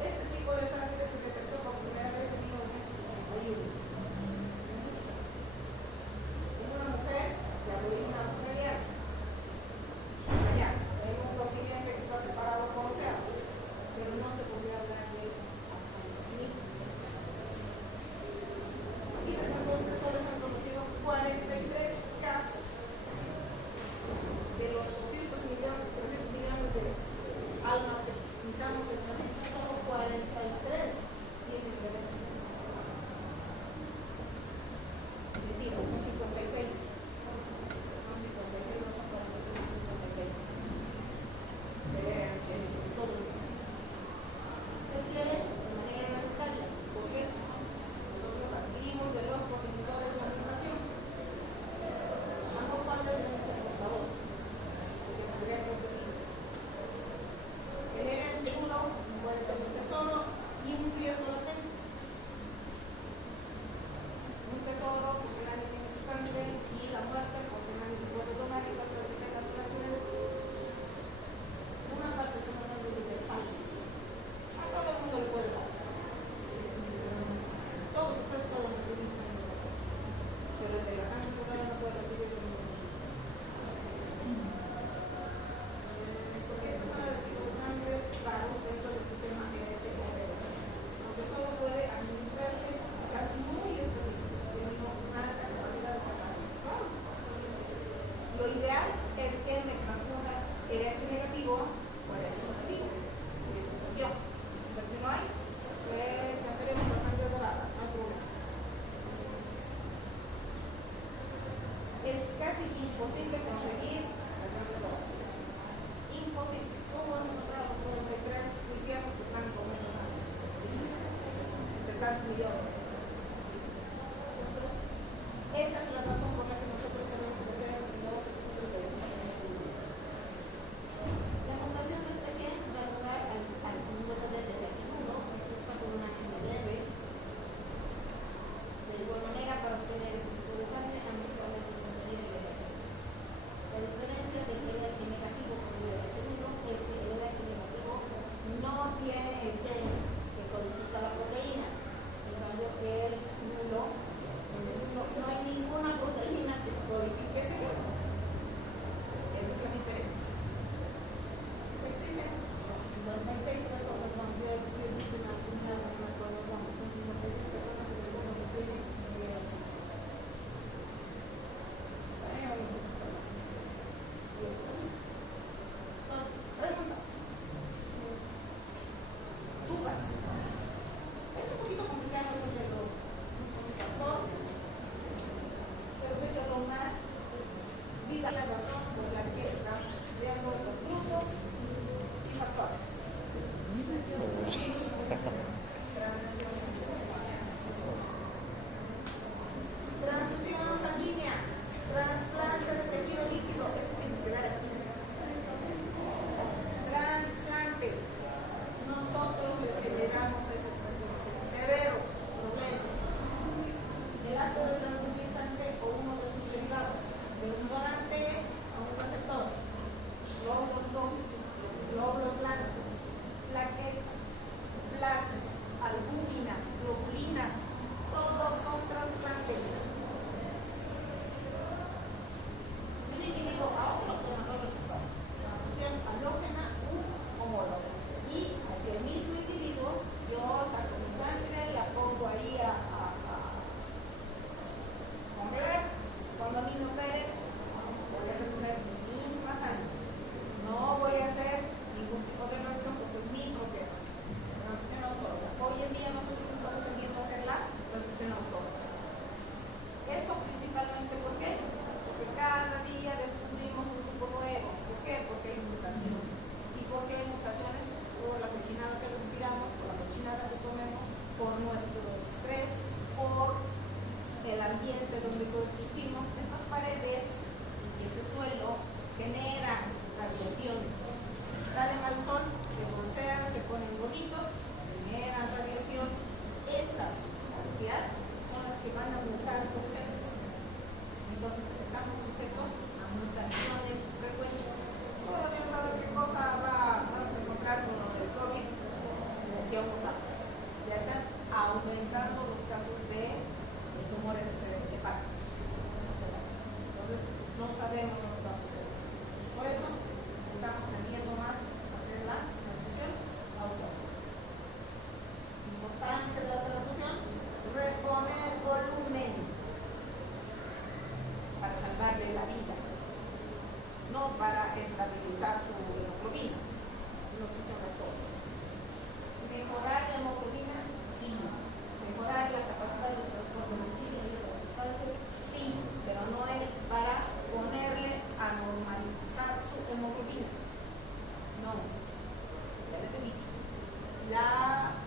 Este tipo de sangre se detectó por primera vez en 1961. En una mujer de aborigen australiana. Allá, hay un continente que está separado por océanos, pero no se podía hablar de él hasta el nacimiento. Y desde entonces solo se han conocido 43 casos de los 200 millones, 300 millones de almas que pisamos el planeta, solo 43 tienen derecho. Mentira, son 56. Son 56, no son 43, son 56. En todo el mundo. Se tiene de manera hereditaria. ¿Por qué? Nosotros adquirimos de los progenitores la mutación. Ambos padres deben ser portadores, porque el secreto es así. El RH uno puede ser un tesoro y un riesgo latente. Un tesoro porque nadie tiene tu sangre y la muerte porque nadie te puede tomar en caso de que tengas un accidente. Una parte es una sangre universal. A todo el mundo le puede dar. Todos ustedes pueden recibir sangre, pero el de la sangre dorada no puede recibir ninguno de ustedes. Porque es una de tipo de sangre raro dentro del sistema RH, aunque solo puede administrarse a casos muy específicos, teniendo una alta capacidad de sacar. Lo ideal es que me transfunda RH negativo o RH positivo, si es que soy yo. Pero si no hay, pues cambiaremos la sangre dorada, no hay problema. Es casi imposible conseguir la sangre dorada. Imposible. ¿Cómo vas a encontrar a los 43 cristianos que están con esa sangre? Difícil. Entre tantos millones. Entonces, esa es la razón por la que nosotros tenemos que hacer los estudios de esta manera. La mutación de este gen da lugar al síndrome del RH1, que está con una agenda leve. De igual manera, para obtener este tipo de sangre, ambos padres deben contener el RH. La diferencia del RH negativo con el RH1 es que el RH negativo no tiene el gen que codifica la proteína. En cambio, el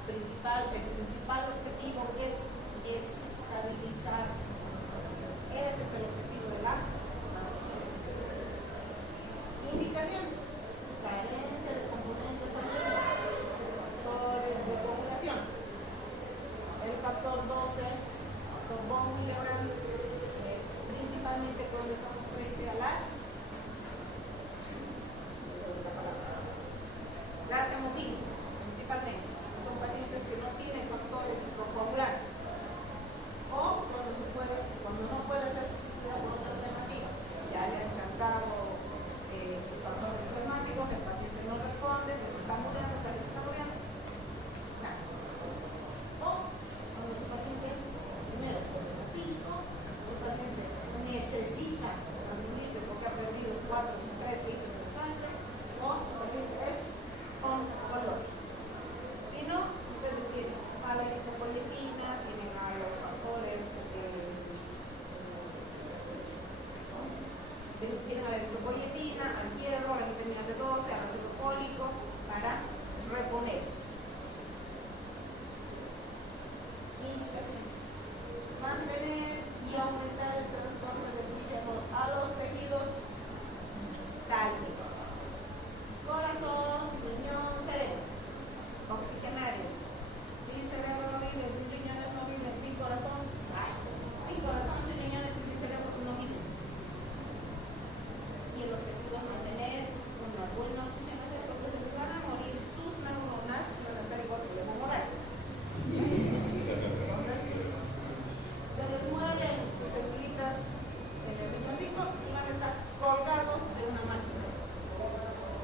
el principal objetivo es estabilizar la situación. Ese es el objetivo de la transfusión. Indicaciones: carencia de componentes sanguíneos, factores de coagulación. El factor 12, factor von Willebrand, principalmente cuando estamos frente a las hemofilias, principalmente. Son pacientes que no tienen factores coagulantes. O cuando no puede ser sustituida por otra alternativa. Ya le han chantado expansores plasmáticos, el paciente no responde, se está muriendo, se está muriendo. Exacto. O cuando su paciente, primero, es hemofílico, su paciente necesita transfundirse porque ha perdido 4 o 3 litros de sangre, o su paciente es oncológico. Si no, ustedes tienen mala eritropoyetina, tienen a los factores tienen a la eritropoyetina, al hierro, a la vitamina B12, al ácido fólico para reponer. Indicaciones: mantener y aumentar el transporte de oxígeno a los tejidos vitales: corazón, riñón, cerebro. Oxigenarios: sin cerebro no viven, sin riñones no viven, sin corazón, sin riñones y sin cerebro no viven. Y el objetivo es mantener una buena oxigenación, porque se les van a morir sus neuronas y van a estar igual que Evo Morales. Entonces, se les mueren sus celulitas en el riñoncito y van a estar colgados de una máquina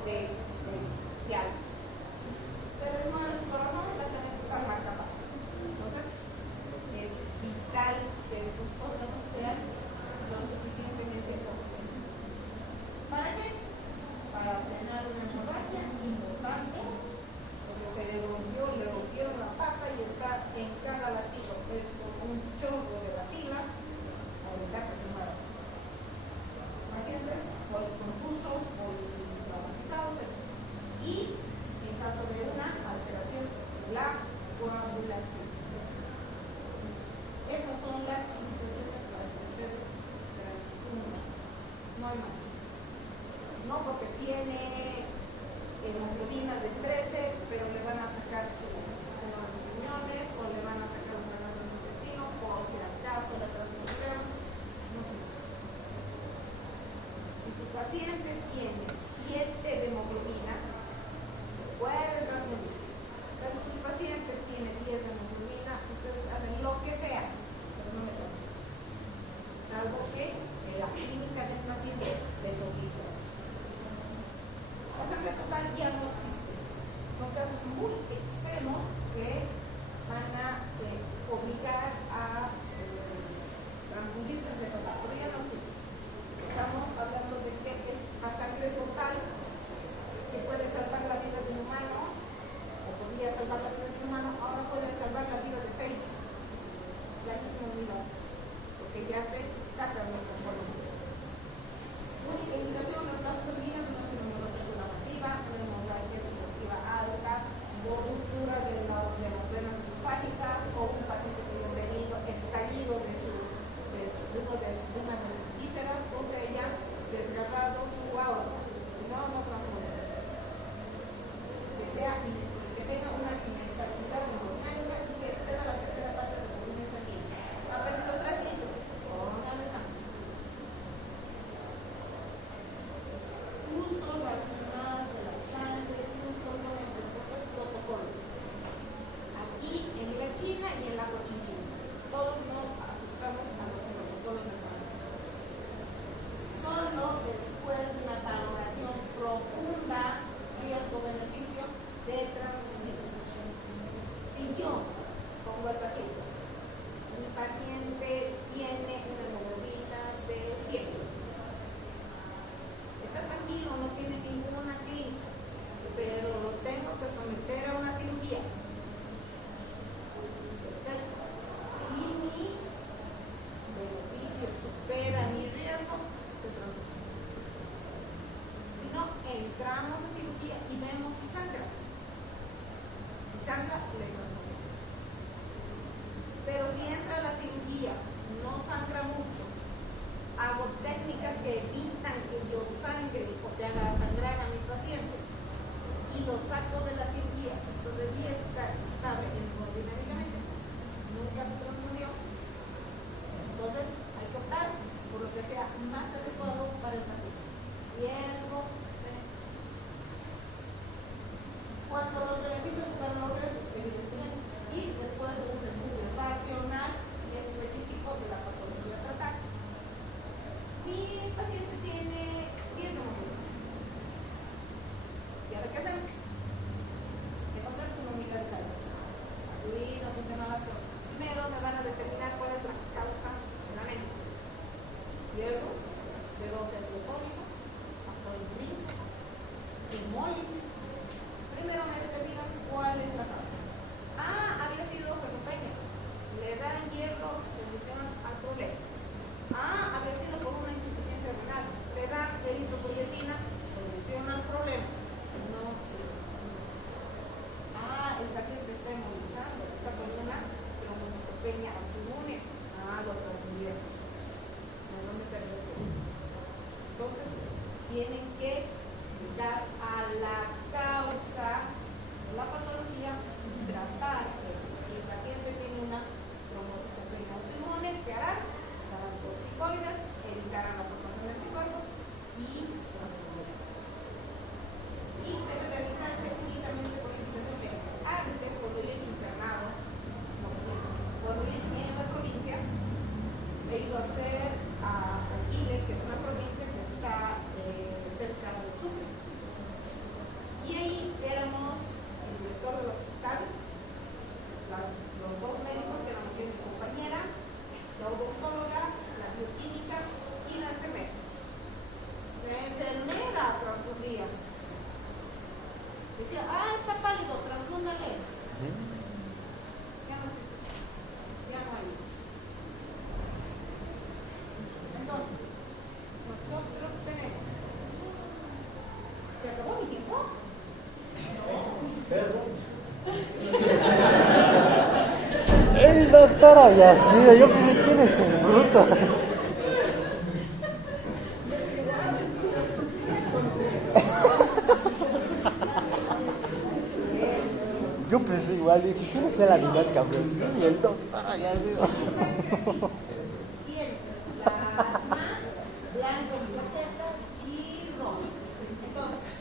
de diálisis. Se les muere su corazón, va a tener que usar marcapasos. Entonces, es vital que estos órganos sean lo suficientemente conscientes. ¿Para qué? Para frenar una hemorragia importante, porque se le rompieron la pata y está en cada latido. Es como un chorro de la pila, a evitar que se muera su pacientes policontusos, politraumatizados, y en caso de una alteración de la coagulación. Esas son las indicaciones para que ustedes transfundan. No hay más. No porque tiene hemoglobina de 13, pero le van a sacar unos riñones o le van a sacar un pedazo del intestino, por si acaso la transfusión. No existe eso. Si su paciente tiene 7 de hemoglobina, pueden transfundir. Pero si su paciente tiene 10 de hemoglobina, ustedes hacen lo que sea, pero no me transfunden. Salvo que en la clínica del paciente les obligue a eso. La sangre total ya no existe. Son casos muy extremos que van a obligar a transfundir sangre total, pero ya no existe. Estamos hablando de que es la sangre total que puede salvar la vida de un humano, o podría salvar la vida de un humano, ahora puede salvar la vida de 6, la misma unidad, porque ya se sacan los componentes. Única indicación: en los casos sanguíneos no tenemos rotura masiva, tenemos la digestiva alta, o ruptura de las venas esofágicas, o un paciente que ha tenido estallido de una de sus vísceras, o se haya desgarrado su aorta. No transfunde. Que tenga una inestabilidad hemodinámica y que exceda la tercera parte del volumen sanguíneo. Ha perdido 3 litros, póngale sangre. Uso racional de la sangre, sus componentes. Esto es protocolo. Aquí en la China y en la Cochinchina, todos nos ajustamos a los protocolos de transfusión. Solo después de una valoración profunda, riesgo-beneficio, de sangra, le transfundimos. Pero si entra a la cirugía, no sangra mucho, hago técnicas que evitan que yo sangre o que haga sangrar a mi paciente y lo saco de la cirugía y todavía está estable hemodinámicamente, nunca se transfundió. Entonces hay que optar por lo que sea más adecuado para el paciente. Riesgo, beneficio. Cuando los beneficios superan los riesgos, evidentemente, y después de un estudio racional y específico de la patología a tratar. Mi paciente tiene 10 neumonías. ¿Y ahora qué hacemos? Encontramos una unidad de salud. Así no funcionan las cosas. Primero me van a determinar cuál es la causa de la anemia. Hierro, B12 ácido fólico, factor intrínseco, hemólisis. Primero me determinan cuál es la causa. Había sido ferropenia. Le dan hierro, solucionan al problema. Había sido por una insuficiencia renal. Le dan eritropoyetina, soluciona el problema. No sirve. El paciente está hemorizando, está con una trombocitopenia autoinmune. Lo transmitimos. No me perdés. Entonces, tienen que llegar a la causa de la patología y tratar eso. Si el paciente tiene una trombocitopenia autoinmune, ¿qué harán? Darán corticoides, evitarán la formación de anticuerpos y transfundirán. Y debe realizarse únicamente por indicación médica. Antes, cuando yo he hecho internado, cuando yo he hecho en la provincia, he ido a hacer a Aquile, que es una provincia que está cerca del Sucre. Y ahí éramos el director del hospital, los dos médicos que éramos yo y mi compañera, la odontóloga, la bioquímica y la enfermera. La enfermera transfundía. Decía, está pálido, transfúndale. Ya no existe eso. Ya no hay eso. Entonces, nosotros tenemos. ¿Se acabó mi tiempo? El doctor había sido, yo pensé quién es el bruto. Yo pensé igual, dije, ¿quién fue la dinámica? Y el doctor había sido. Tiene plasma, blancos, plaquetas y rojos. Entonces,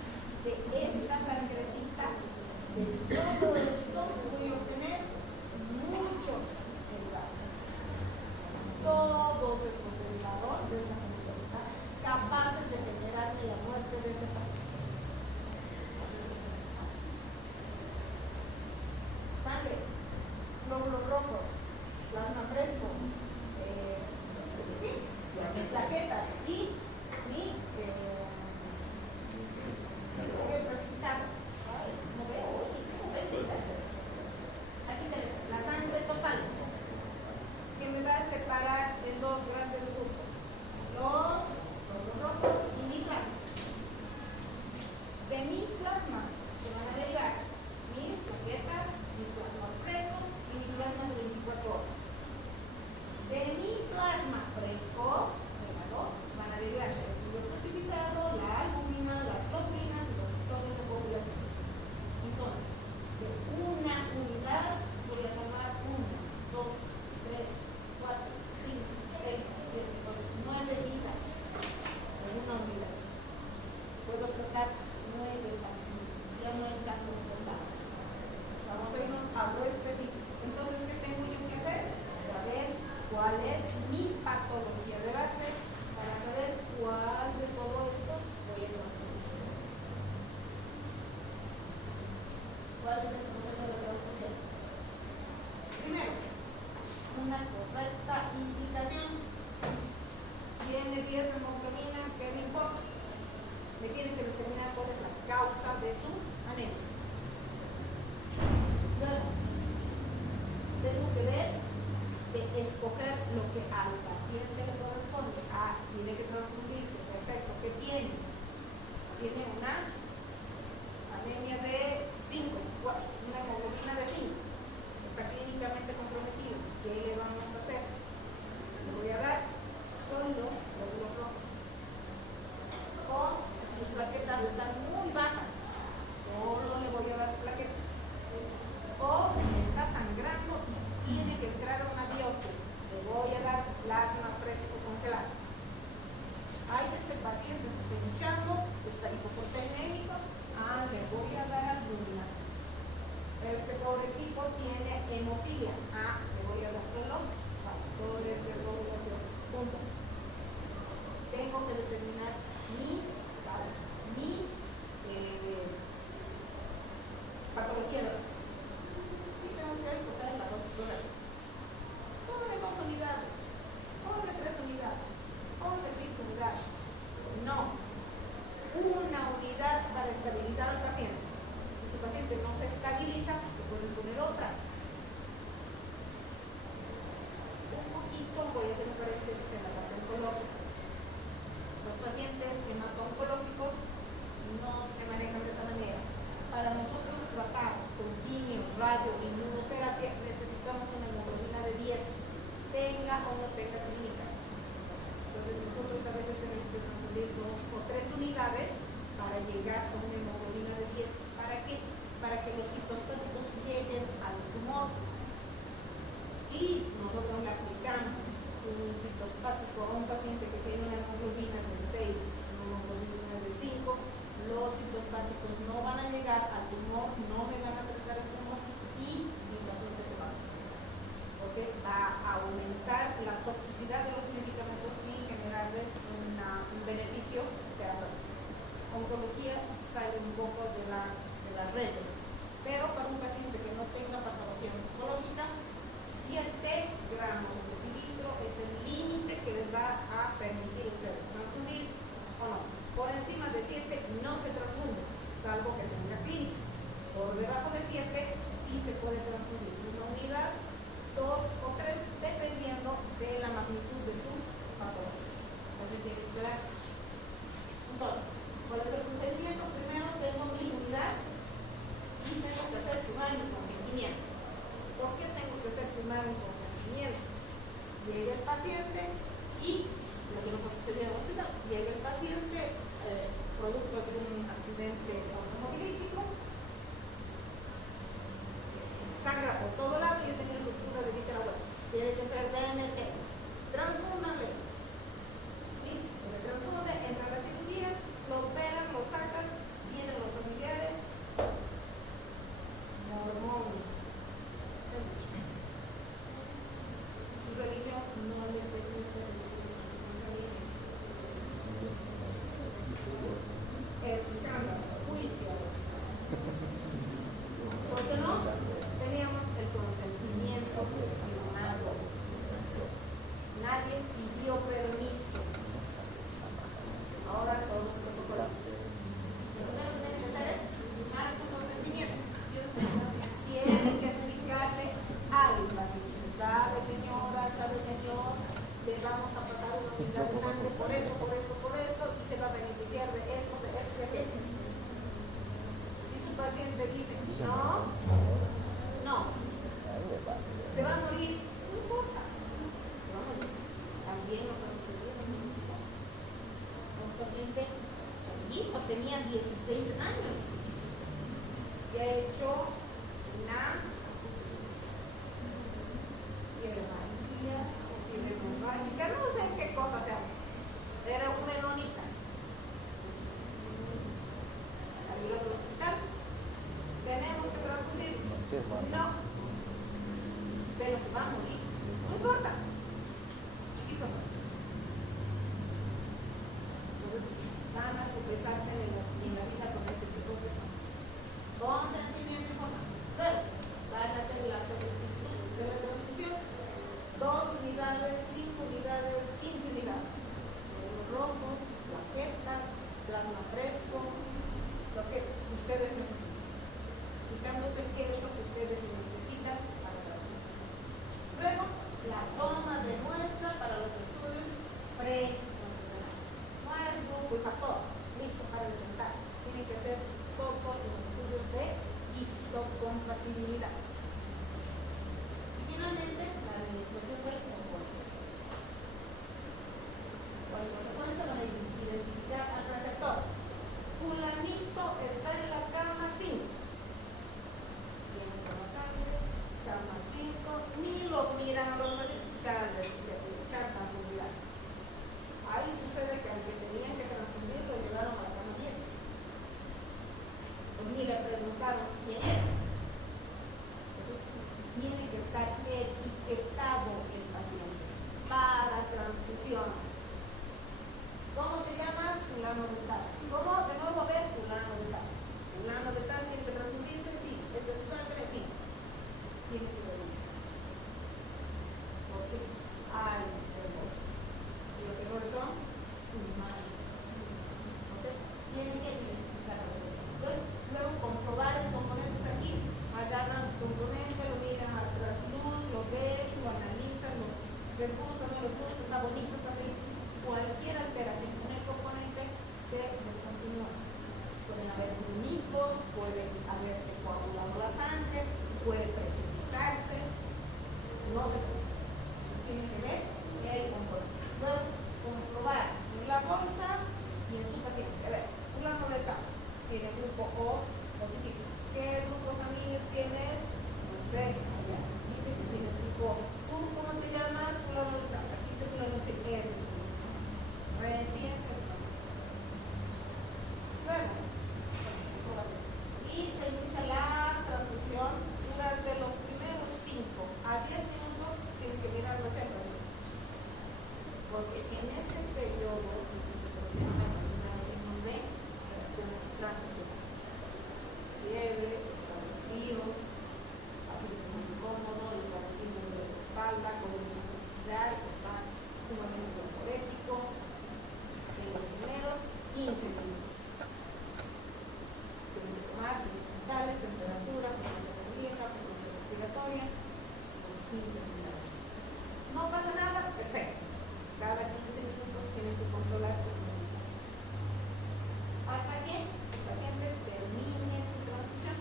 de esta sangrecita, de todo esto, voy a obtener muchos derivados. Todos estos derivados de esta sangrecita capaces de generarme la muerte de ese paciente. Sangre, glóbulos rojos, plasma fresco, plaquetas y precipitado. No veo, ¿cómo ves? Aquí tenemos la sangre total, que me va a separar en dos grandes grupos: los glóbulos rojos y mi plasma. De mi plasma se van a derivar mis plaquetas, mi plasma fresco y mi plasma de 24 horas. De mi plasma fresco, van a derivar el fluido precipitado, la albúmina, las proteínas y los factores de coagulación. Entonces, de una unidad voy a salvar 1, 2, 3, 4, 5, 6, 7, 8, 9 vidas en una unidad. Puedo tratar 9 pacientes, ya no es algo importante. Vamos a irnos a lo específico. Entonces, ¿qué tengo yo que hacer? Saber cuál es mi patología de base para saber cuál de todos estos voy a transfundir. ¿Cuál es el proceso de transfusión? Primero, una correcta indicación. Tiene 10 de hemoglobina, ¿qué me importa? Me tienen que determinar cuál es la causa de su anemia. Luego, tengo que ver de escoger lo que al paciente le corresponde. Tiene que transfundirse, perfecto. ¿Qué tiene? Tiene una anemia de 5, una hemoglobina de por equipo tiene hemofilia. Ah, le voy a dar solo factores de coagulación. Punto. Tengo que determinar mi patología de base. Sí, tengo que escoger la dosis correcta. Ponle 2 unidades, ponle 3 unidades, ponle 5 unidades. No, una unidad para estabilizar al paciente. Si su paciente no se estabiliza, le pueden poner otra. Un poquito, voy a hacer un paréntesis en la parte oncológica. Los pacientes hemato-oncológicos no se manejan de esa manera. Para nosotros tratar con quimio, radio, inmunoterapia, necesitamos una hemoglobina de 10, tenga o no tenga clínica. Entonces nosotros a veces tenemos que transfundir 2 o 3 unidades para llegar a una hemoglobina de 10. ¿Para qué? Para que los citostáticos lleguen al tumor. Si nosotros le aplicamos un citostático a un paciente que tiene una hemoglobina de 6, una hemoglobina de 5, los citostáticos no van a llegar al tumor, no me van a afectar el tumor y mi paciente se va a morir. Porque va a aumentar la toxicidad de los medicamentos sin generarles un beneficio terapéutico. Oncología sale un poco de la red, pero para un paciente que no tenga patología oncológica, 7 gramos de cilindro es el límite que les va a permitir ustedes transfundir o no. Por encima de 7 no se transfunde, salvo que tenga clínica. Por debajo de 7 sí se puede transfundir una unidad, 2 o 3, dependiendo de la magnitud de su patología. Entonces tiene que quedar. Entonces, ¿cuál es el procedimiento? Primero tengo mi unidad y tengo que hacer primar mi consentimiento. ¿Por qué tengo que hacer primar mi consentimiento? Llega el paciente y lo que nos ha sucedido en el hospital, llega el paciente producto de un accidente automovilístico, sangra por todo lado y yo tenía ruptura de víscera hueca. Tiene que traer DMTs. Transfúndanle. Listo, se le transfunde, entra a la cirugía, lo operan, lo sacan, vienen los familiares. Mormón. Su religión no le permite recibir escándalos, juicios. ¿Por qué no? Teníamos el consentimiento firmado. Nadie pidió permiso. Ahora todos los protocolos. ¿Ustedes? Firmar su consentimiento. Tienen que explicarle al paciente. ¿Sabe, señora? ¿Sabe, señor? Le vamos a pasar una unidad de sangre por esto, por esto, por esto, y se va a beneficiar de esto, de esto, de aquello. Si su paciente dice no, no, se va a morir, no importa, se va a morir. También nos ha sucedido en un hospital. Un paciente chiquito, tenía 16 años, y ha hecho una hemorrágica, no sé qué cosa sea. Era una menonita. Al llegar al hospital, tenemos que transfundir. No, pero se va a morir. No importa. Chiquito. Entonces, van a tropezarse en la vida con ese tipo de cosas. Consentimiento informado. Luego, van a hacer la solicitud de la transfusión. 2 unidades, 5 unidades, 15 unidades. Rojos, plaquetas, plasma fresco, lo que ustedes necesitan. Fijándose qué es lo que ustedes necesitan para la transfusión. Luego, la toma de muestra para los estudios pre-transfusionales. No es grupo y factor, listo para enfrentar. Tienen que ser todos los estudios de histocompatibilidad. Finalmente, la administración del componente. Por consecuencia, van a identificar al receptor. Fulanito está en la cama 5. Vienen con la sangre, cama 5, ni los miran a los echar transfundir. Ahí sucede que al que tenían que transfundir lo llevaron a la cama 10. Ni le preguntaron quién era. puede presentarse, no se presenta. Entonces tiene que ver que hay control. Luego, comprobar en la bolsa y en su paciente. A ver, fulano de tal, tiene grupo O positivo. ¿Qué grupo sanguíneo tienes? No sé, allá. Dice que tienes grupo O. ¿Tú cómo te llamas? Fulano de tal. Aquí dice fulano de tal. Recién se conoce. Luego, comprobación. Y se inicia la transfusión. Durante los primeros 5 a 10 minutos tienen que mirar las hembras. Porque en ese periodo es que se presentan los primeros signos de reacciones transfusionales. Fiebre, estados fríos, hace que se incómodo, les va a decir dolor de espalda, comienza a estirar, está sumamente ortopédico. En los primeros 15 minutos. Tienen que tomar signos vitales, temperatura, frecuencia cardíaca, frecuencia respiratoria, los 15 minutos. No pasa nada, perfecto. Cada 15 minutos tienen que controlar signos vitales. Hasta que su paciente termine su transfusión.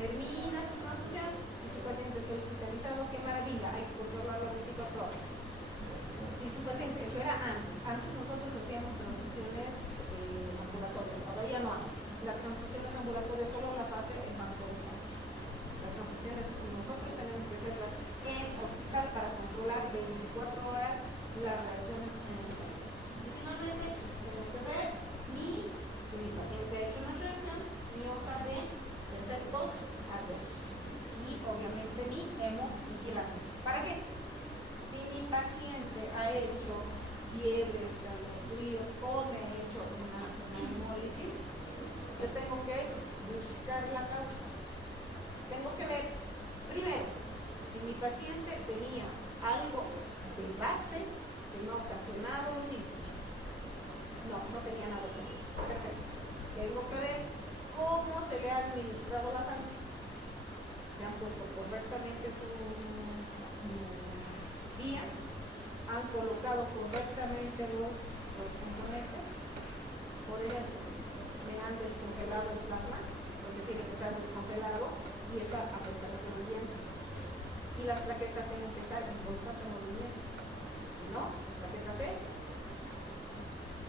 Termina su transfusión. Si su paciente está hospitalizado, qué maravilla, hay que controlarlo 24 horas. Si su paciente, eso era antes nosotros hacíamos transfusiones ambulatorias, ahora ya no hay. Las transfusiones ambulatorias solo las hace el banco de sangre. Las transfusiones nosotros tenemos que hacerlas en hospital para controlar 24 horas las reacciones en ese paciente. Finalmente, tengo que ver si mi paciente ha hecho una reacción, mi hoja de efectos adversos y obviamente mi hemovigilancia. ¿Para qué? Si mi paciente ha hecho fiebre, escalofríos o me ha hecho una hemólisis, yo tengo que buscar la causa. Tengo que ver, primero, si mi paciente tenía algo de base que me ha ocasionado los síntomas. No tenía nada de base. Perfecto. Tengo que ver cómo se le ha administrado la sangre. Le han puesto correctamente su vía, han colocado correctamente los componentes. Por ejemplo, me han descongelado el plasma, porque tiene que estar descongelado y está a temperatura ambiente. Y las plaquetas tienen que estar en constante movimiento. Si no, las plaquetas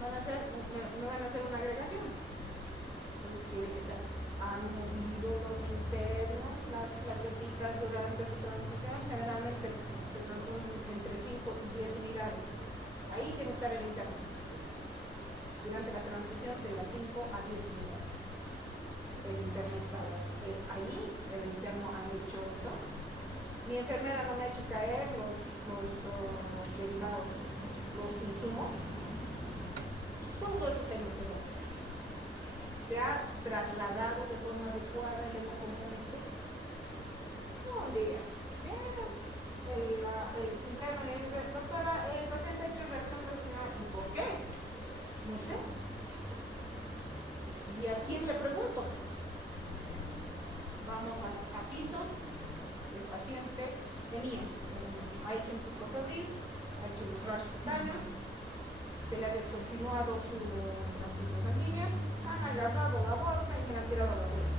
no van a hacer una agregación. Entonces tiene que estar, han movido los internos, las plaquetitas durante su transfusión, generalmente se transfunden entre 5 y 10 unidades. Ahí tiene que estar el interno. Durante la transfusión de las 5 a 10 unidades. El interno está ahí, el interno ha hecho eso. Mi enfermera no me ha hecho caer los derivados, los insumos. Todo eso tengo que hacer. Se ha trasladado de forma adecuada en los componentes. No diga. El interno le dice, doctora, el paciente ha hecho reacción respiratoria. ¿Y por qué? No sé. ¿Y a quién le pregunto? Vamos a piso. El paciente ha hecho un pico febril, ha hecho un rash cutáneo, se le ha descontinuado su transfusión sanguínea, han agarrado la bolsa y me han tirado a la basura.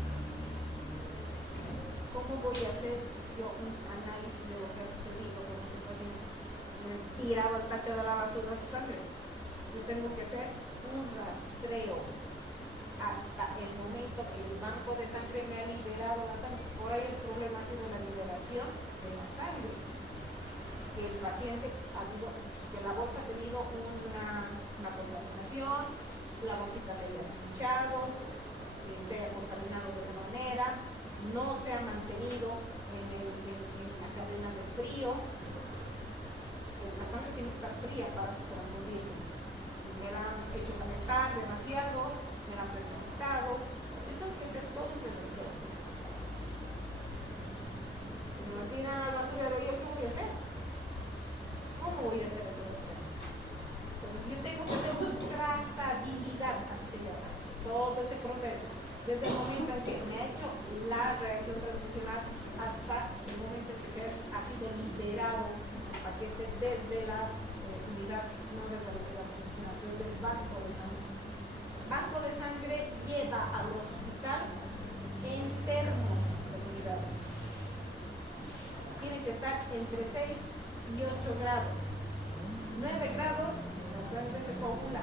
¿Cómo voy a hacer yo un análisis de lo que ha sucedido con ese paciente? Se me tiraba el tacho de la basura su sangre. Yo tengo que hacer un rastreo hasta el momento que el banco de sangre me ha liberado la sangre. Por ahí el problema ha sido la liberación de la sangre. Que el paciente que la bolsa ha tenido una contaminación, la bolsita se haya manchado, se haya contaminado de alguna manera, no se ha mantenido en la cadena de frío. La sangre tiene que estar fría para transfundirse. Me la han hecho calentar demasiado, me la han precipitado. Yo tengo que hacer todo ese rastreo. Si me lo tiran al basurero, ¿yo qué voy a hacer? ¿Cómo voy a hacer ese rastreo? Entonces yo tengo que hacer una trazabilidad, así se llama, todo ese proceso. Desde el momento en que me ha hecho la reacción transfusional que estar entre 6 y 8 grados. 9 grados, la sangre se coagula.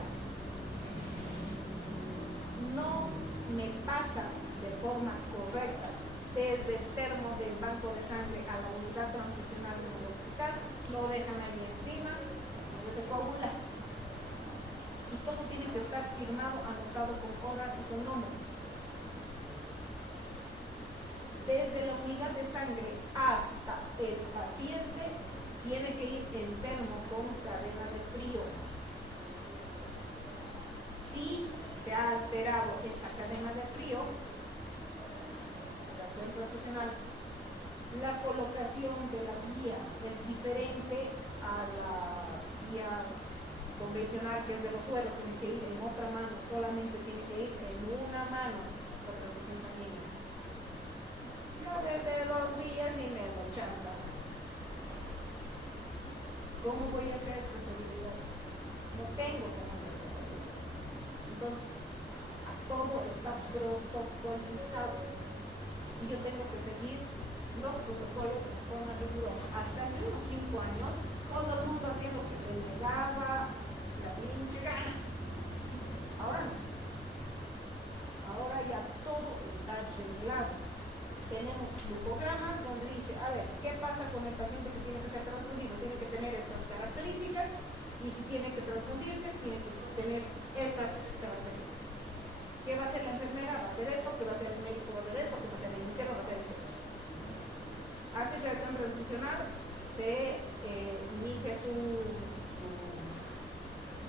No me pasa de forma correcta desde el termo del banco de sangre a la unidad transfusional en el hospital, lo dejan ahí encima, la sangre se coagula. Y todo tiene que estar firmado, anotado con horas y con nombres. Desde la unidad de sangre hasta el paciente tiene que ir enfermo con cadena de frío. Si se ha alterado esa cadena de frío, la acción transfusional, la colocación de la guía es diferente a la guía convencional, que es de los sueros, tiene que ir en otra mano, solamente tiene que ir en una mano de transfusión sanguínea. No desde 2 días y me lo chanta. ¿Cómo voy a hacer trazabilidad? No tengo cómo hacer trazabilidad. Entonces, a todo está protocolizado y yo tengo que seguir los protocolos de forma rigurosa. Hasta hace unos 5 años, todo el mundo hacía lo que se le daba la pinche gana. Ahora no. Ahora ya todo está regulado. Tenemos glucogramas donde dice, a ver, ¿qué pasa con el paciente que tiene que ser transfundido? Tiene que tener estas características y si tiene que transfundirse, tiene que tener estas características. ¿Qué va a hacer la enfermera? Va a hacer esto, ¿qué va a hacer el médico? Va a hacer esto, ¿qué va a hacer el interno? Va a hacer esto. Hace reacción transfusional, se inicia su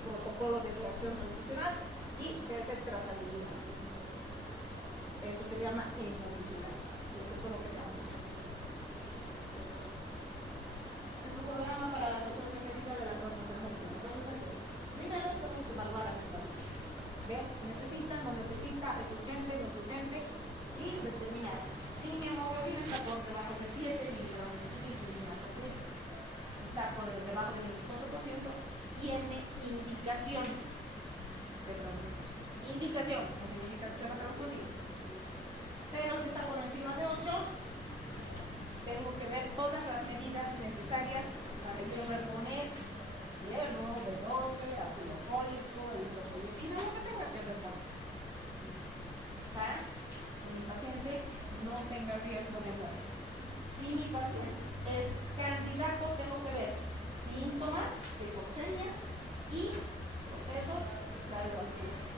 protocolo de reacción transfusional y se hace trazabilidad. Eso se llama hemodifilancia. Eso es lo que vamos a hacer. El fotograma para la secuencia médica de la transfusión sanguínea. Entonces, primero tengo que evaluar a mi paciente. ¿Ve? ¿Necesita? ¿No necesita? ¿Es urgente? ¿No es urgente? Y determinar. Si mi hemoglobina está por debajo de 7 miligramos de litro, está por debajo del 24%, tiene indicación de transfundir. Indicación, no significa que se va a transfundir. Pero si está por encima de 8, tengo que ver todas las medidas necesarias para yo reponer hierro, B12, ácido fólico, eritropoyetina, lo que tenga que reponer. Para que mi paciente no tenga riesgo de muerte. Si mi paciente es candidato, tengo que ver síntomas de hipoxemia y procesos cardiovasculares.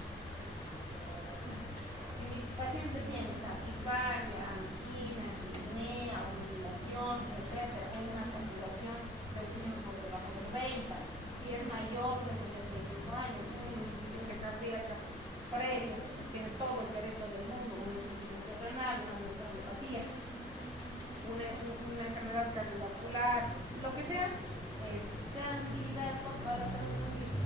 Si mi paciente tiene taquicardia, angina, disnea, ondulación, etc., hay una saturación del sueño por debajo de 20, si es mayor de 65 años, tiene insuficiencia cardíaca previa, tiene todo el derecho del mundo, una insuficiencia renal, una neuropatía, una enfermedad cardiovascular, lo que sea, es candidato para transfundirse.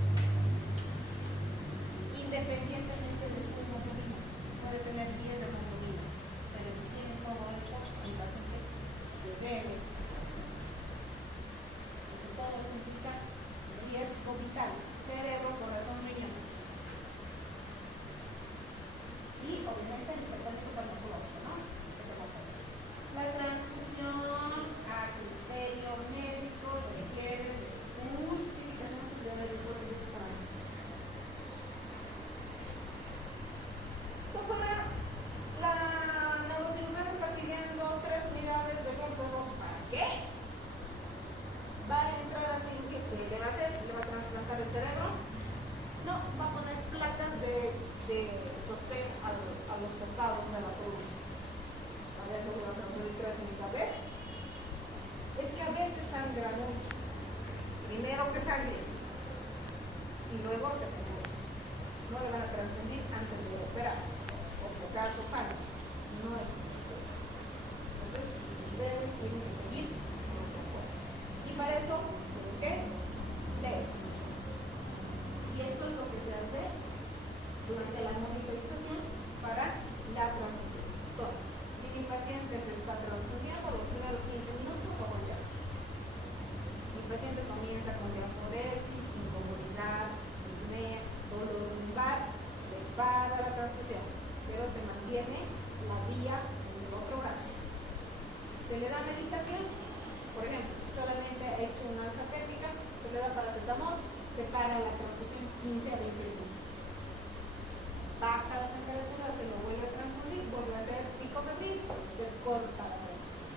Independientemente de su hemoglobina, puede tener 10 de hemoglobina, pero si tiene todo esto, el paciente se debe transfundir. Porque todo eso implica riesgo vital, cerebro, corazón, riñones. Y obviamente el tratamiento farmacológico, ¿no? ¿Qué tengo que hacer? La transfusión a criterio médico requiere justificación de médicos de este tamaño. Doctora, la neurocirujana está pidiendo 3 unidades de glucosa. ¿Para qué? ¿Va a entrar a cirugía? ¿Qué le va a hacer? ¿Le va a trasplantar el cerebro? No, va a poner placas de sostén a los costados de la cruz. A ver, se va a transferir 3 unidades. Es que a veces sangra mucho. Primero que sangre y luego se transfiere. No le van a transfundir antes de operar, por si acaso sangre. No existe eso. Entonces, ustedes tienen que seguir protocolos. Y para eso, ¿tienen que leer? Y esto es lo que se hace durante la monitorización para la transfusión. Entonces, si mi paciente se está transfundiendo, los primeros 15 minutos o colchón. Mi paciente comienza con diaforesis, incomodidad, disnea, dolor lumbar, se para la transfusión, pero se mantiene la vía en el otro brazo. Se le da medicación, Por ejemplo, si solamente ha hecho una alza térmica, se le da paracetamol, se para la transfusión 15 a 20 minutos. Baja la temperatura, se lo vuelve a transfundir, vuelve a hacer pico febril, se corta la transfusión.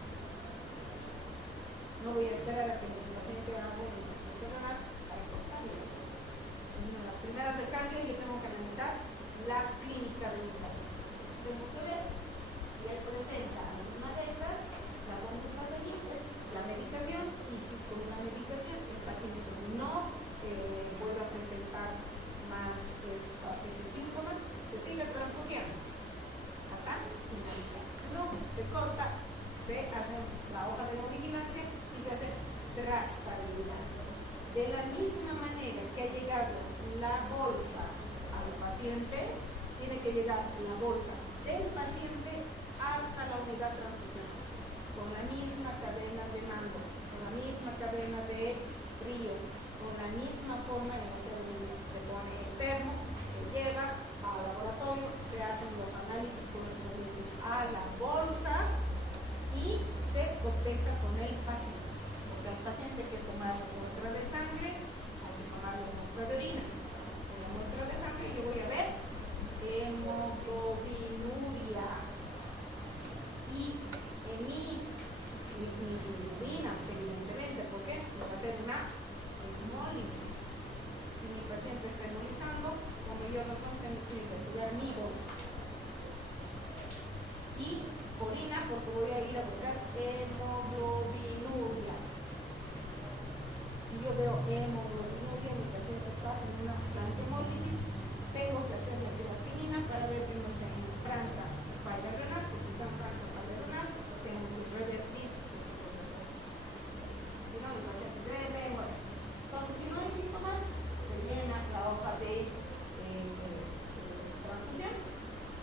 No voy a esperar a que el paciente haga una insuficiencia renal para cortarle la transfusión. Entonces, en las primeras de cambio yo tengo que analizar la clínica del paciente. Entonces tengo que ver si él presenta alguna de estas, la conducta a seguir es la medicación, y si con la medicación el paciente no vuelve a presentar más ese síntoma, se sigue transfundiendo hasta finalizar. Si no, se corta, se hace la hoja de vigilancia y se hace trazabilidad. De la misma manera que ha llegado la bolsa al paciente, tiene que llegar la bolsa del paciente hasta la unidad transfusional, con la misma cadena de mando, con la misma cadena de frío, con la misma forma en la que se pone el termo, se lleva al laboratorio, se hacen los análisis correspondientes a la bolsa y se coteja con el paciente. Porque al paciente hay que tomar la muestra de sangre, hay que tomar la muestra de orina. En la muestra de sangre yo voy a ver hemoglobinuria y en mis bilirrubinas, evidentemente, ¿por qué? Voy a hacer una hemólisis. Si mi paciente está hemolizando, con mayor razón tengo que investigar mi bolsa. Y orina, porque voy a ir a buscar hemoglobinuria. Si yo veo hemoglobinuria, mi paciente está en una franca hemólisis, tengo que hacer la creatinina para ver que no está en franca falla renal, porque si está en franca falla renal, tengo que revertir ese proceso. Si no, el paciente se ve, bueno. Entonces, si no hay síntomas, se llena la hoja de transfusión.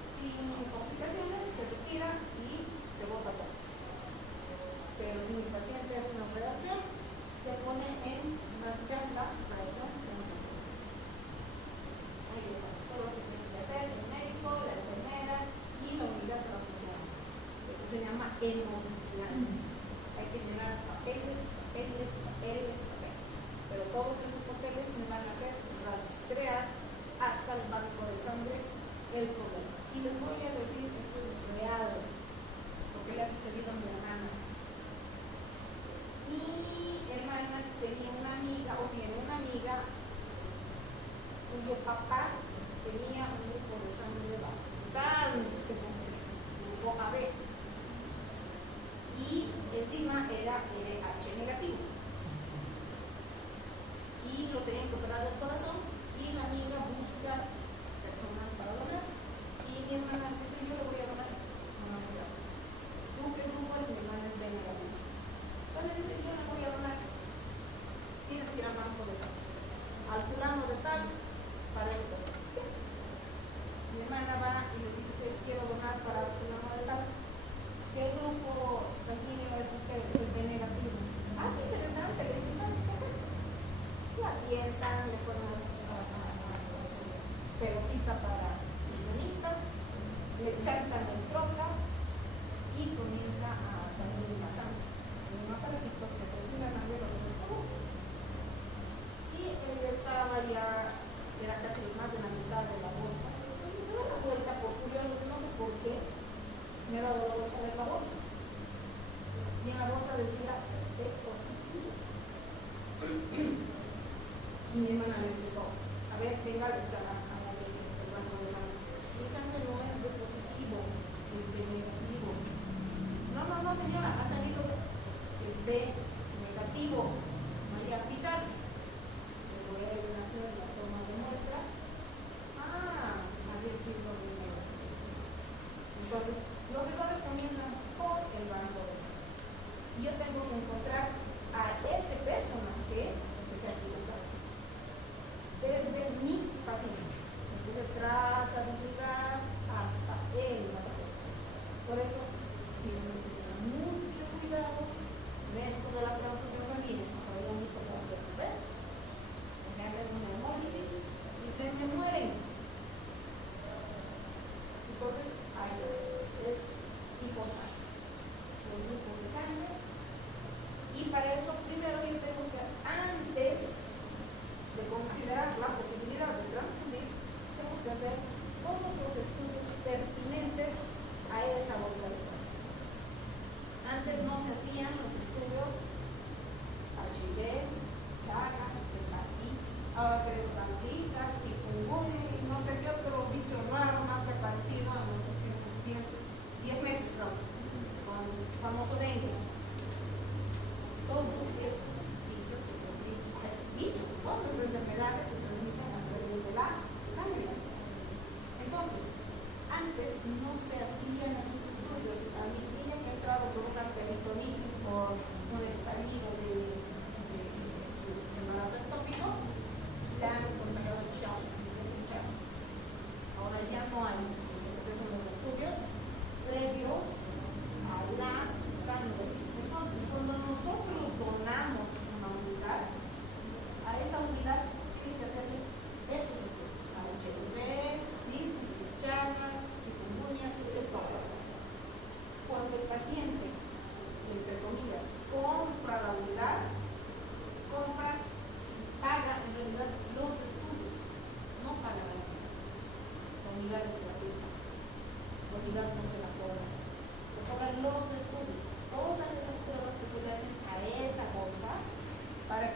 Sin complicaciones, se retira y se bota todo. Pero si mi paciente hace una reacción, se pone en marcha la reacción transfusional. Ahí está, todo lo que tiene que hacer el médico, la enfermera y la unidad transfusional. Eso se llama hemovigilancia. Hay que llenar papeles, papeles, papeles, papeles. Pero todos esos papeles me van a hacer rastrear hasta el banco de sangre el problema. Y les voy a decir, esto es real, porque le ha sucedido a mi hermana. Mi hermana tenía una amiga, o tiene una amiga, cuyo papá tenía un grupo de sangre bastante complejo, grupo AB. Y encima era RH negativo. Y lo tenían que operar del corazón, y la amiga busca personas para donar. Y mi hermana dice, yo le voy a donar. No, ¿tú qué grupo eres? Mi hermana es B negativo. Entonces dice, yo le voy a donar. Tienes que ir al banco de sangre. Al fulano de tal, para ese caso. Mi hermana va y le dice, quiero donar para el fulano de tal. ¿Qué grupo sanguíneo es usted? Soy B negativo. Ah, qué interesante, le dice, está perfecto. La sientan, le ponen las pelotita para sus bonitas, le chantan el troca y comienza a salir la sangre. En un aparatito que se hace la sangre, lo pones como. Y él estaba ya, era casi más de la mitad de la bolsa. Y se da la vuelta, por curioso, no sé por qué, me ha dado la vuelta de la bolsa. Y en la bolsa decía B positivo. Y mi hermana le dice, no, a ver, venga a la el banco de sangre. Mi sangre no es B positivo, es B negativo. No, señora, ha salido, es B negativo. Vaya a fijarse. Le voy a ir a hacer la toma de muestra. A ver si lo negativo. Entonces, los errores comienzan por el banco de sangre. Y yo tengo que encontrar a ese personaje que se ha equivocado. Desde mi paciente. Entonces, trazabilidad hasta el banco de sangre. Por eso, tienen que tener mucho cuidado en esto de la transfusión sanguínea. Todavía no visto cómo resolver. Me hacen una hemólisis y se me mueren. Entonces, hay que hacer. Es importante. Los grupos de sangre. Y para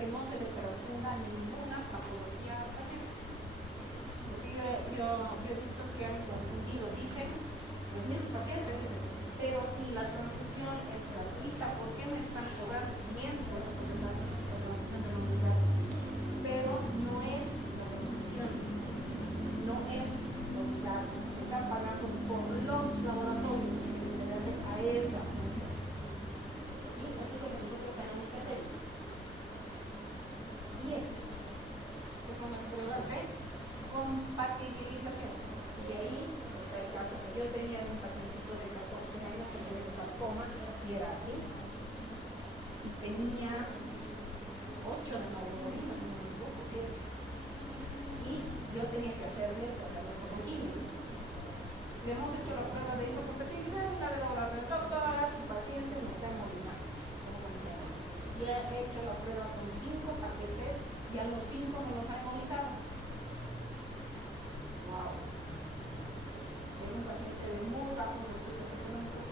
que no se le transfunda ninguna patología al paciente. Porque yo he visto que han confundido, dicen, los mismos pacientes dicen, pero si la transfusión es gratuita, ¿por qué me están cobrando 500 por la transfusión de la unidad? Pero no es la transfusión, no es la unidad, están pagando por los laboratorios que se le hacen a esa unidad. Y eso es lo que nosotros tenemos que hacer. Y esto, que son las pruebas de compatibilización. Y ahí está el caso que yo tenía un pacientito de 14 años que tenía un sarcoma, y era así, y tenía 8 de hemoglobina, si no me equivoco, 7. Y yo tenía que hacerle tratamiento con quimio. Le hemos hecho la prueba de histocompatibilidad, la de la doctora, su paciente me está hemoglizando, y he hecho la prueba con 5 paquetes y a los 5 me los ha hemoglizado. Wow. Con un paciente de muy bajos recursos económicos,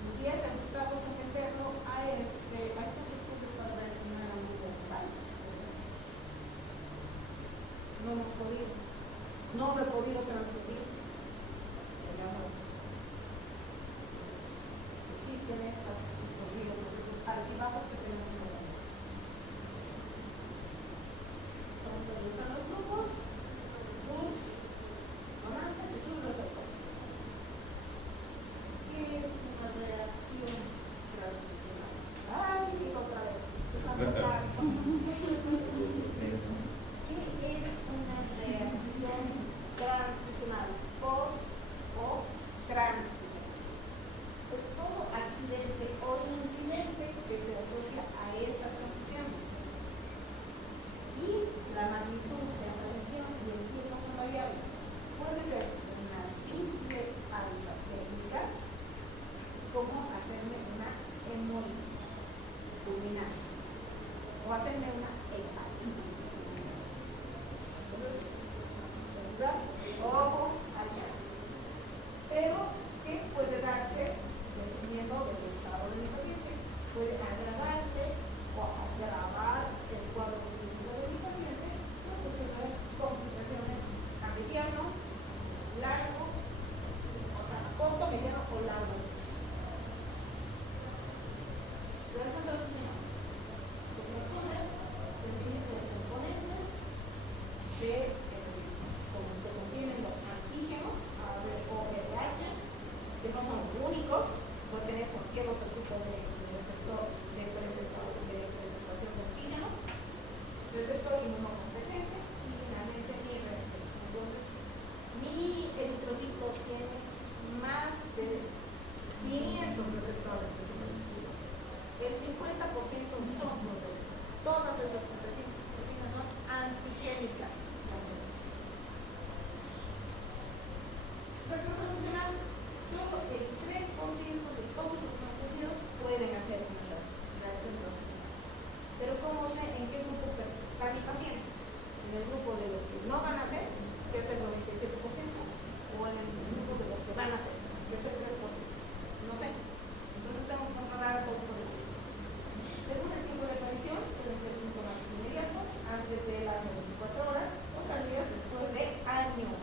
empieza Gustavo a meterlo a estos estudios para ver si no era muy natural. No hemos podido, no lo he podido transferir. Se llama. Existen estos riesgos, estos altibajos que tenemos que ver. Entonces ahí están los grupos, sus donantes y sus receptores. ¿Qué es una reacción transfusional? ¡Ay, digo otra vez! Está muy claro. ¿Qué es una reacción transfusional? Post o transfusional. Pues todo accidente o incidente que se asocia a esa transfusión. Y la magnitud de la lesión y el tiempo son variables. Puede ser una simple alza técnica, como hacerme una hemólisis fulminante o hacerme una hepatitis fulminante. Entonces, ojo al chat. Pero, ¿qué puede darse dependiendo del estado del paciente? Puede agravarse o agravar el cuadro clínico del paciente, o posible complicaciones a mediano, largo, corto, mediano o largo. ¿Qué es la transfusión? Se transfunde, se utilizan los componentes, como que contienen los antígenos, o RH, que no son los únicos, puede tener cualquier otro tipo de receptor de presentación de antígeno, receptor inmunocompetente y finalmente mi reacción. Entonces, mi eritrocito tiene más de 500 receptores de secreción. El 50% son proteínas. Todas esas proteínas son antigénicas. Reacción transfusional, solo el 3% de todos los transfundidos pueden hacer una reacción transfusional. Pero ¿cómo sé en qué grupo está mi paciente? En el grupo de los que no van a hacer, que es el 97%, o en el grupo de los que van a hacer, que es el 3%. No sé. Entonces tengo que controlar todo por el grupo. Según el tiempo de aparición, pueden ser síntomas inmediatos, antes de las 24 horas, o tardías después de años.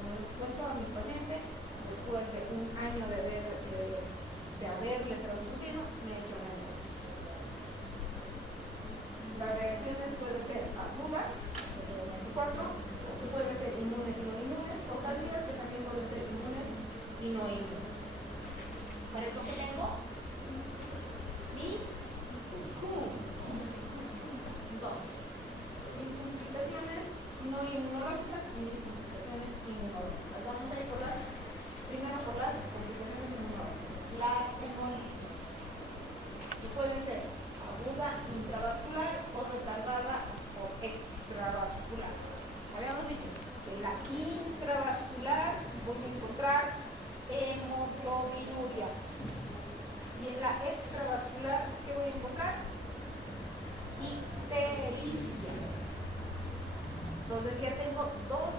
Como les cuento a mi paciente, después de un año de haberle transmitido, me he hecho análisis. Las reacciones pueden ser agudas, desde los 24, o pueden ser inmunes y no inmunes, o tardías, que también pueden ser inmunes y no inmunes. Para eso que tengo mi Q2. Mis complicaciones no inmunológicas y mis complicaciones inmunológicas. Vamos a ir primero por las complicaciones inmunológicas. Las hemólisis, que pueden ser aguda intravascular o retardada o extravascular. Habíamos dicho que en la intravascular voy a encontrar hemoglobinuria. Y en la extravascular, ¿qué voy a encontrar? Ictericia. Entonces ya tengo dos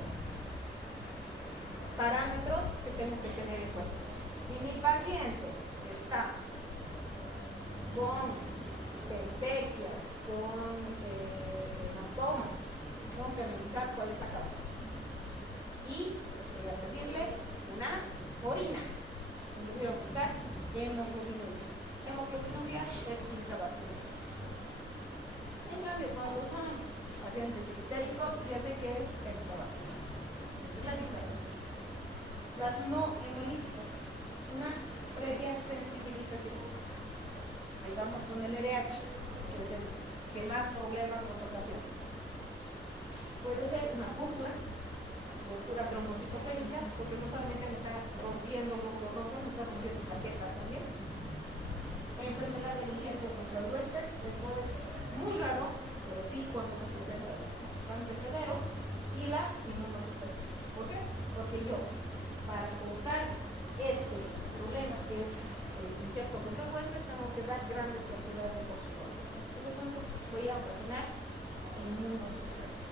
parámetros que tengo que tener en cuenta. Si mi paciente está con petequias, con hematomas, tengo que analizar cuál es la causa. Y voy a pedirle una orina. Voy a buscar hemoglobinuria. Hemoglobinuria es intravascular. En cambio, cuando son pacientes ictéricos, ya sé que es extravascular. Esa es la diferencia. Las no hemolíticas, una previa sensibilización. Ahí vamos con el LH, que es el que más problemas nos ocasiona. Puede ser una púrpura trombocitopénica, porque no solamente me está rompiendo glóbulos rojos, me está rompiendo plaquetas también. Enfermedad del intento contra el huésped, esto es muy raro, pero sí cuando se presenta es bastante severo. Y la inmunosupresión. ¿Por qué? Porque yo, para cortar este problema que es el intento contra el huésped, tengo que dar grandes cantidades de cortisol. Por lo tanto, voy a ocasionar inmunosupresión.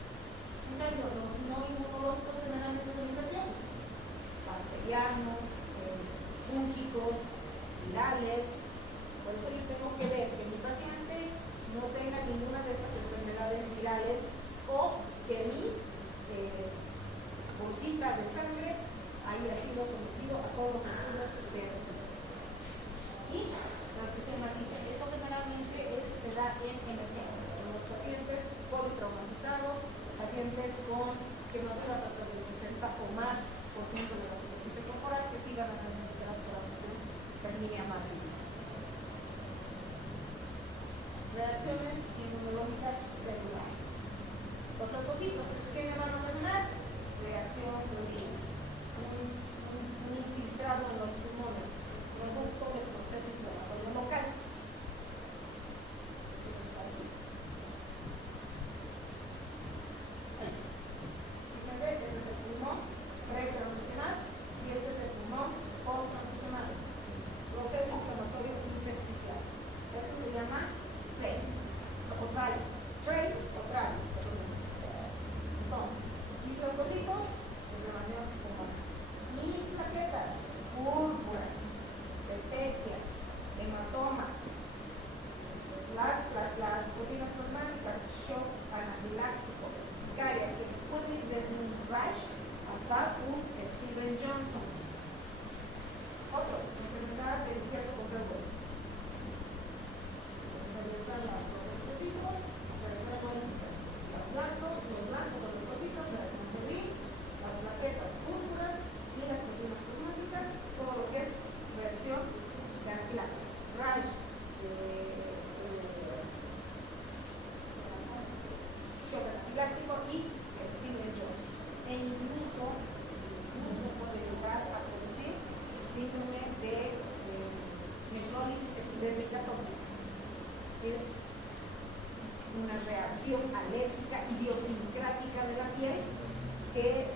En cambio, los no inmunológicos generalmente son infecciosos, bacterianos, fúngicos, virales. Por eso yo tengo que ver que mi paciente no tenga ninguna de estas enfermedades virales o que mi bolsita de sangre haya sido sometido a todos los estudios de y transfusión masiva. Esto generalmente se da en emergencias, en los pacientes politraumatizados, pacientes con quemaduras hasta del 60 o más % de la superficie corporal que sigan a necesitar transfusión sanguínea masiva. Reacciones inmunológicas celulares. Los leucocitos, ¿qué me van a ocasionar? Reacción florida. Un infiltrado en los pulmones, producto del proceso inflamatorio local. Fíjense, este es el pulmón pretransfusional y este es el pulmón posttransfusional. Proceso inflamatorio intersticial. Esto se llama TRAIN o TRAIN. Entonces, mis leucocitos, inflamación pulmonar. Mis plaquetas, púrpura, petequias, hematomas. Las proteínas plasmáticas, shock anafiláctico, urticaria, que puede ir desde un rash hasta un Steven Johnson. Otros, enfermedad del intento contra el hueso. Ahí están los leucocitos, los blancos son leucocitos, reacción febril, las plaquetas púrpuras y las proteínas plasmáticas, todo lo que es reacción de anafilaxia, rash, shock anafiláctico y Steven Johnson. E incluso puede llegar a producir síndrome de nefrólisis epidémica tóxica. Es una reacción alérgica idiosincrática de la piel que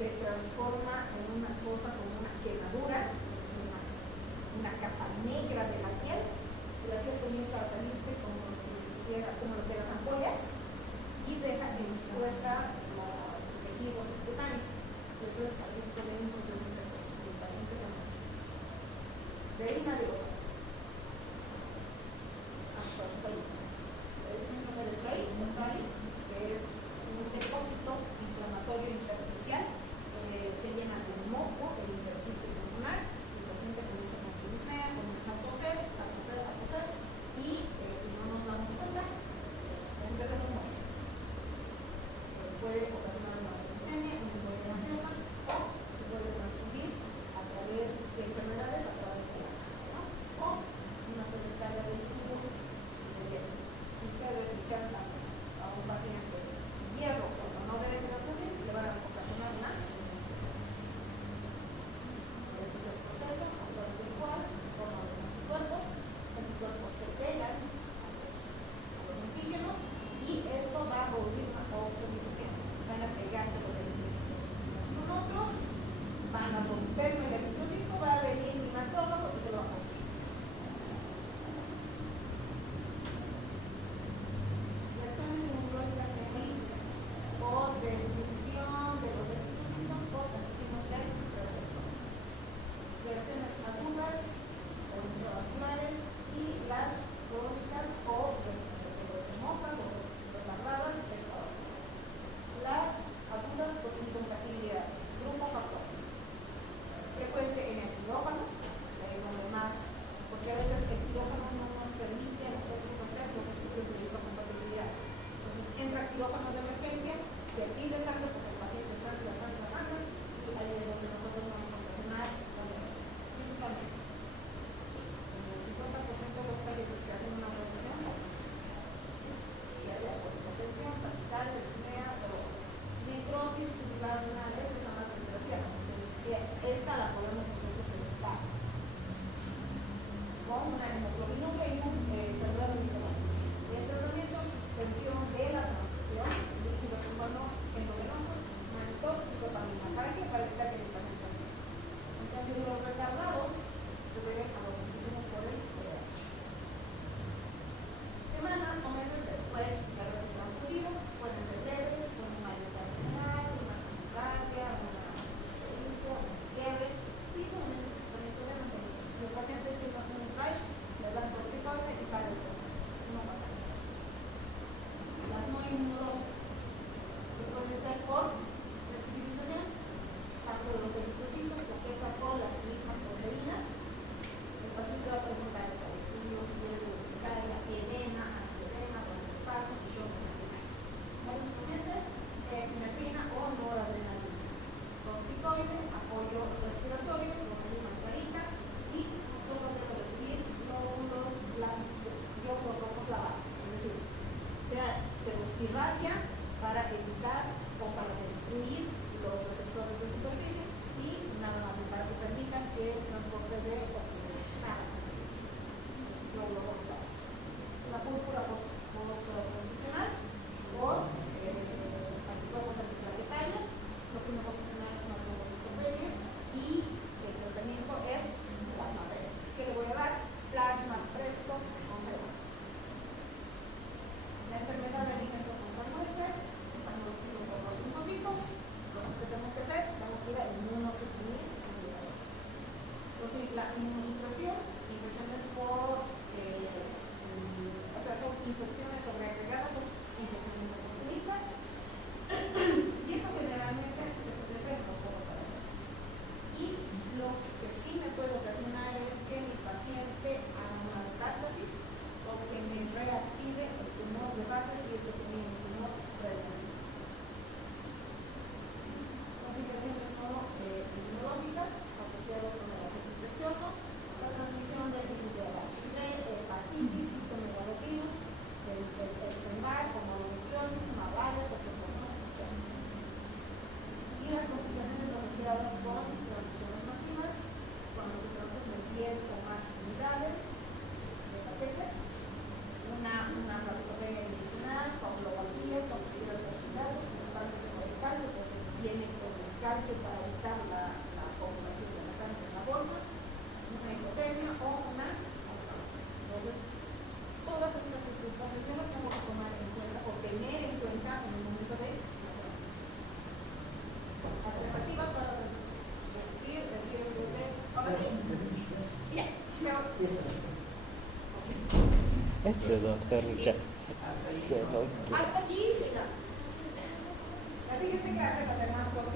se transforma en una cosa como una quemadura, una capa negra de la piel, y la piel comienza a salirse como si estuviera como lo de las ampollas y deja expuesta la tejido subcutáneo. Eso es paciente de un proceso infeccioso, el paciente se muere. De ahí nadie lo sabe. El síndrome de TRAIN, que es un depósito inflamatorio intersticial, se llena de moco, el intersticio pulmonar, el paciente comienza con su disnea, comienza a toser, y si no nos damos cuenta, el paciente se nos muere. Puede ocasionar una septicemia, una embolia gaseosa, o se puede transfundir a través de enfermedades a través de la sangre, ¿no? Este doctor Richard. Se lo Hasta aquí, mira. La siguiente clase va a ser más corta.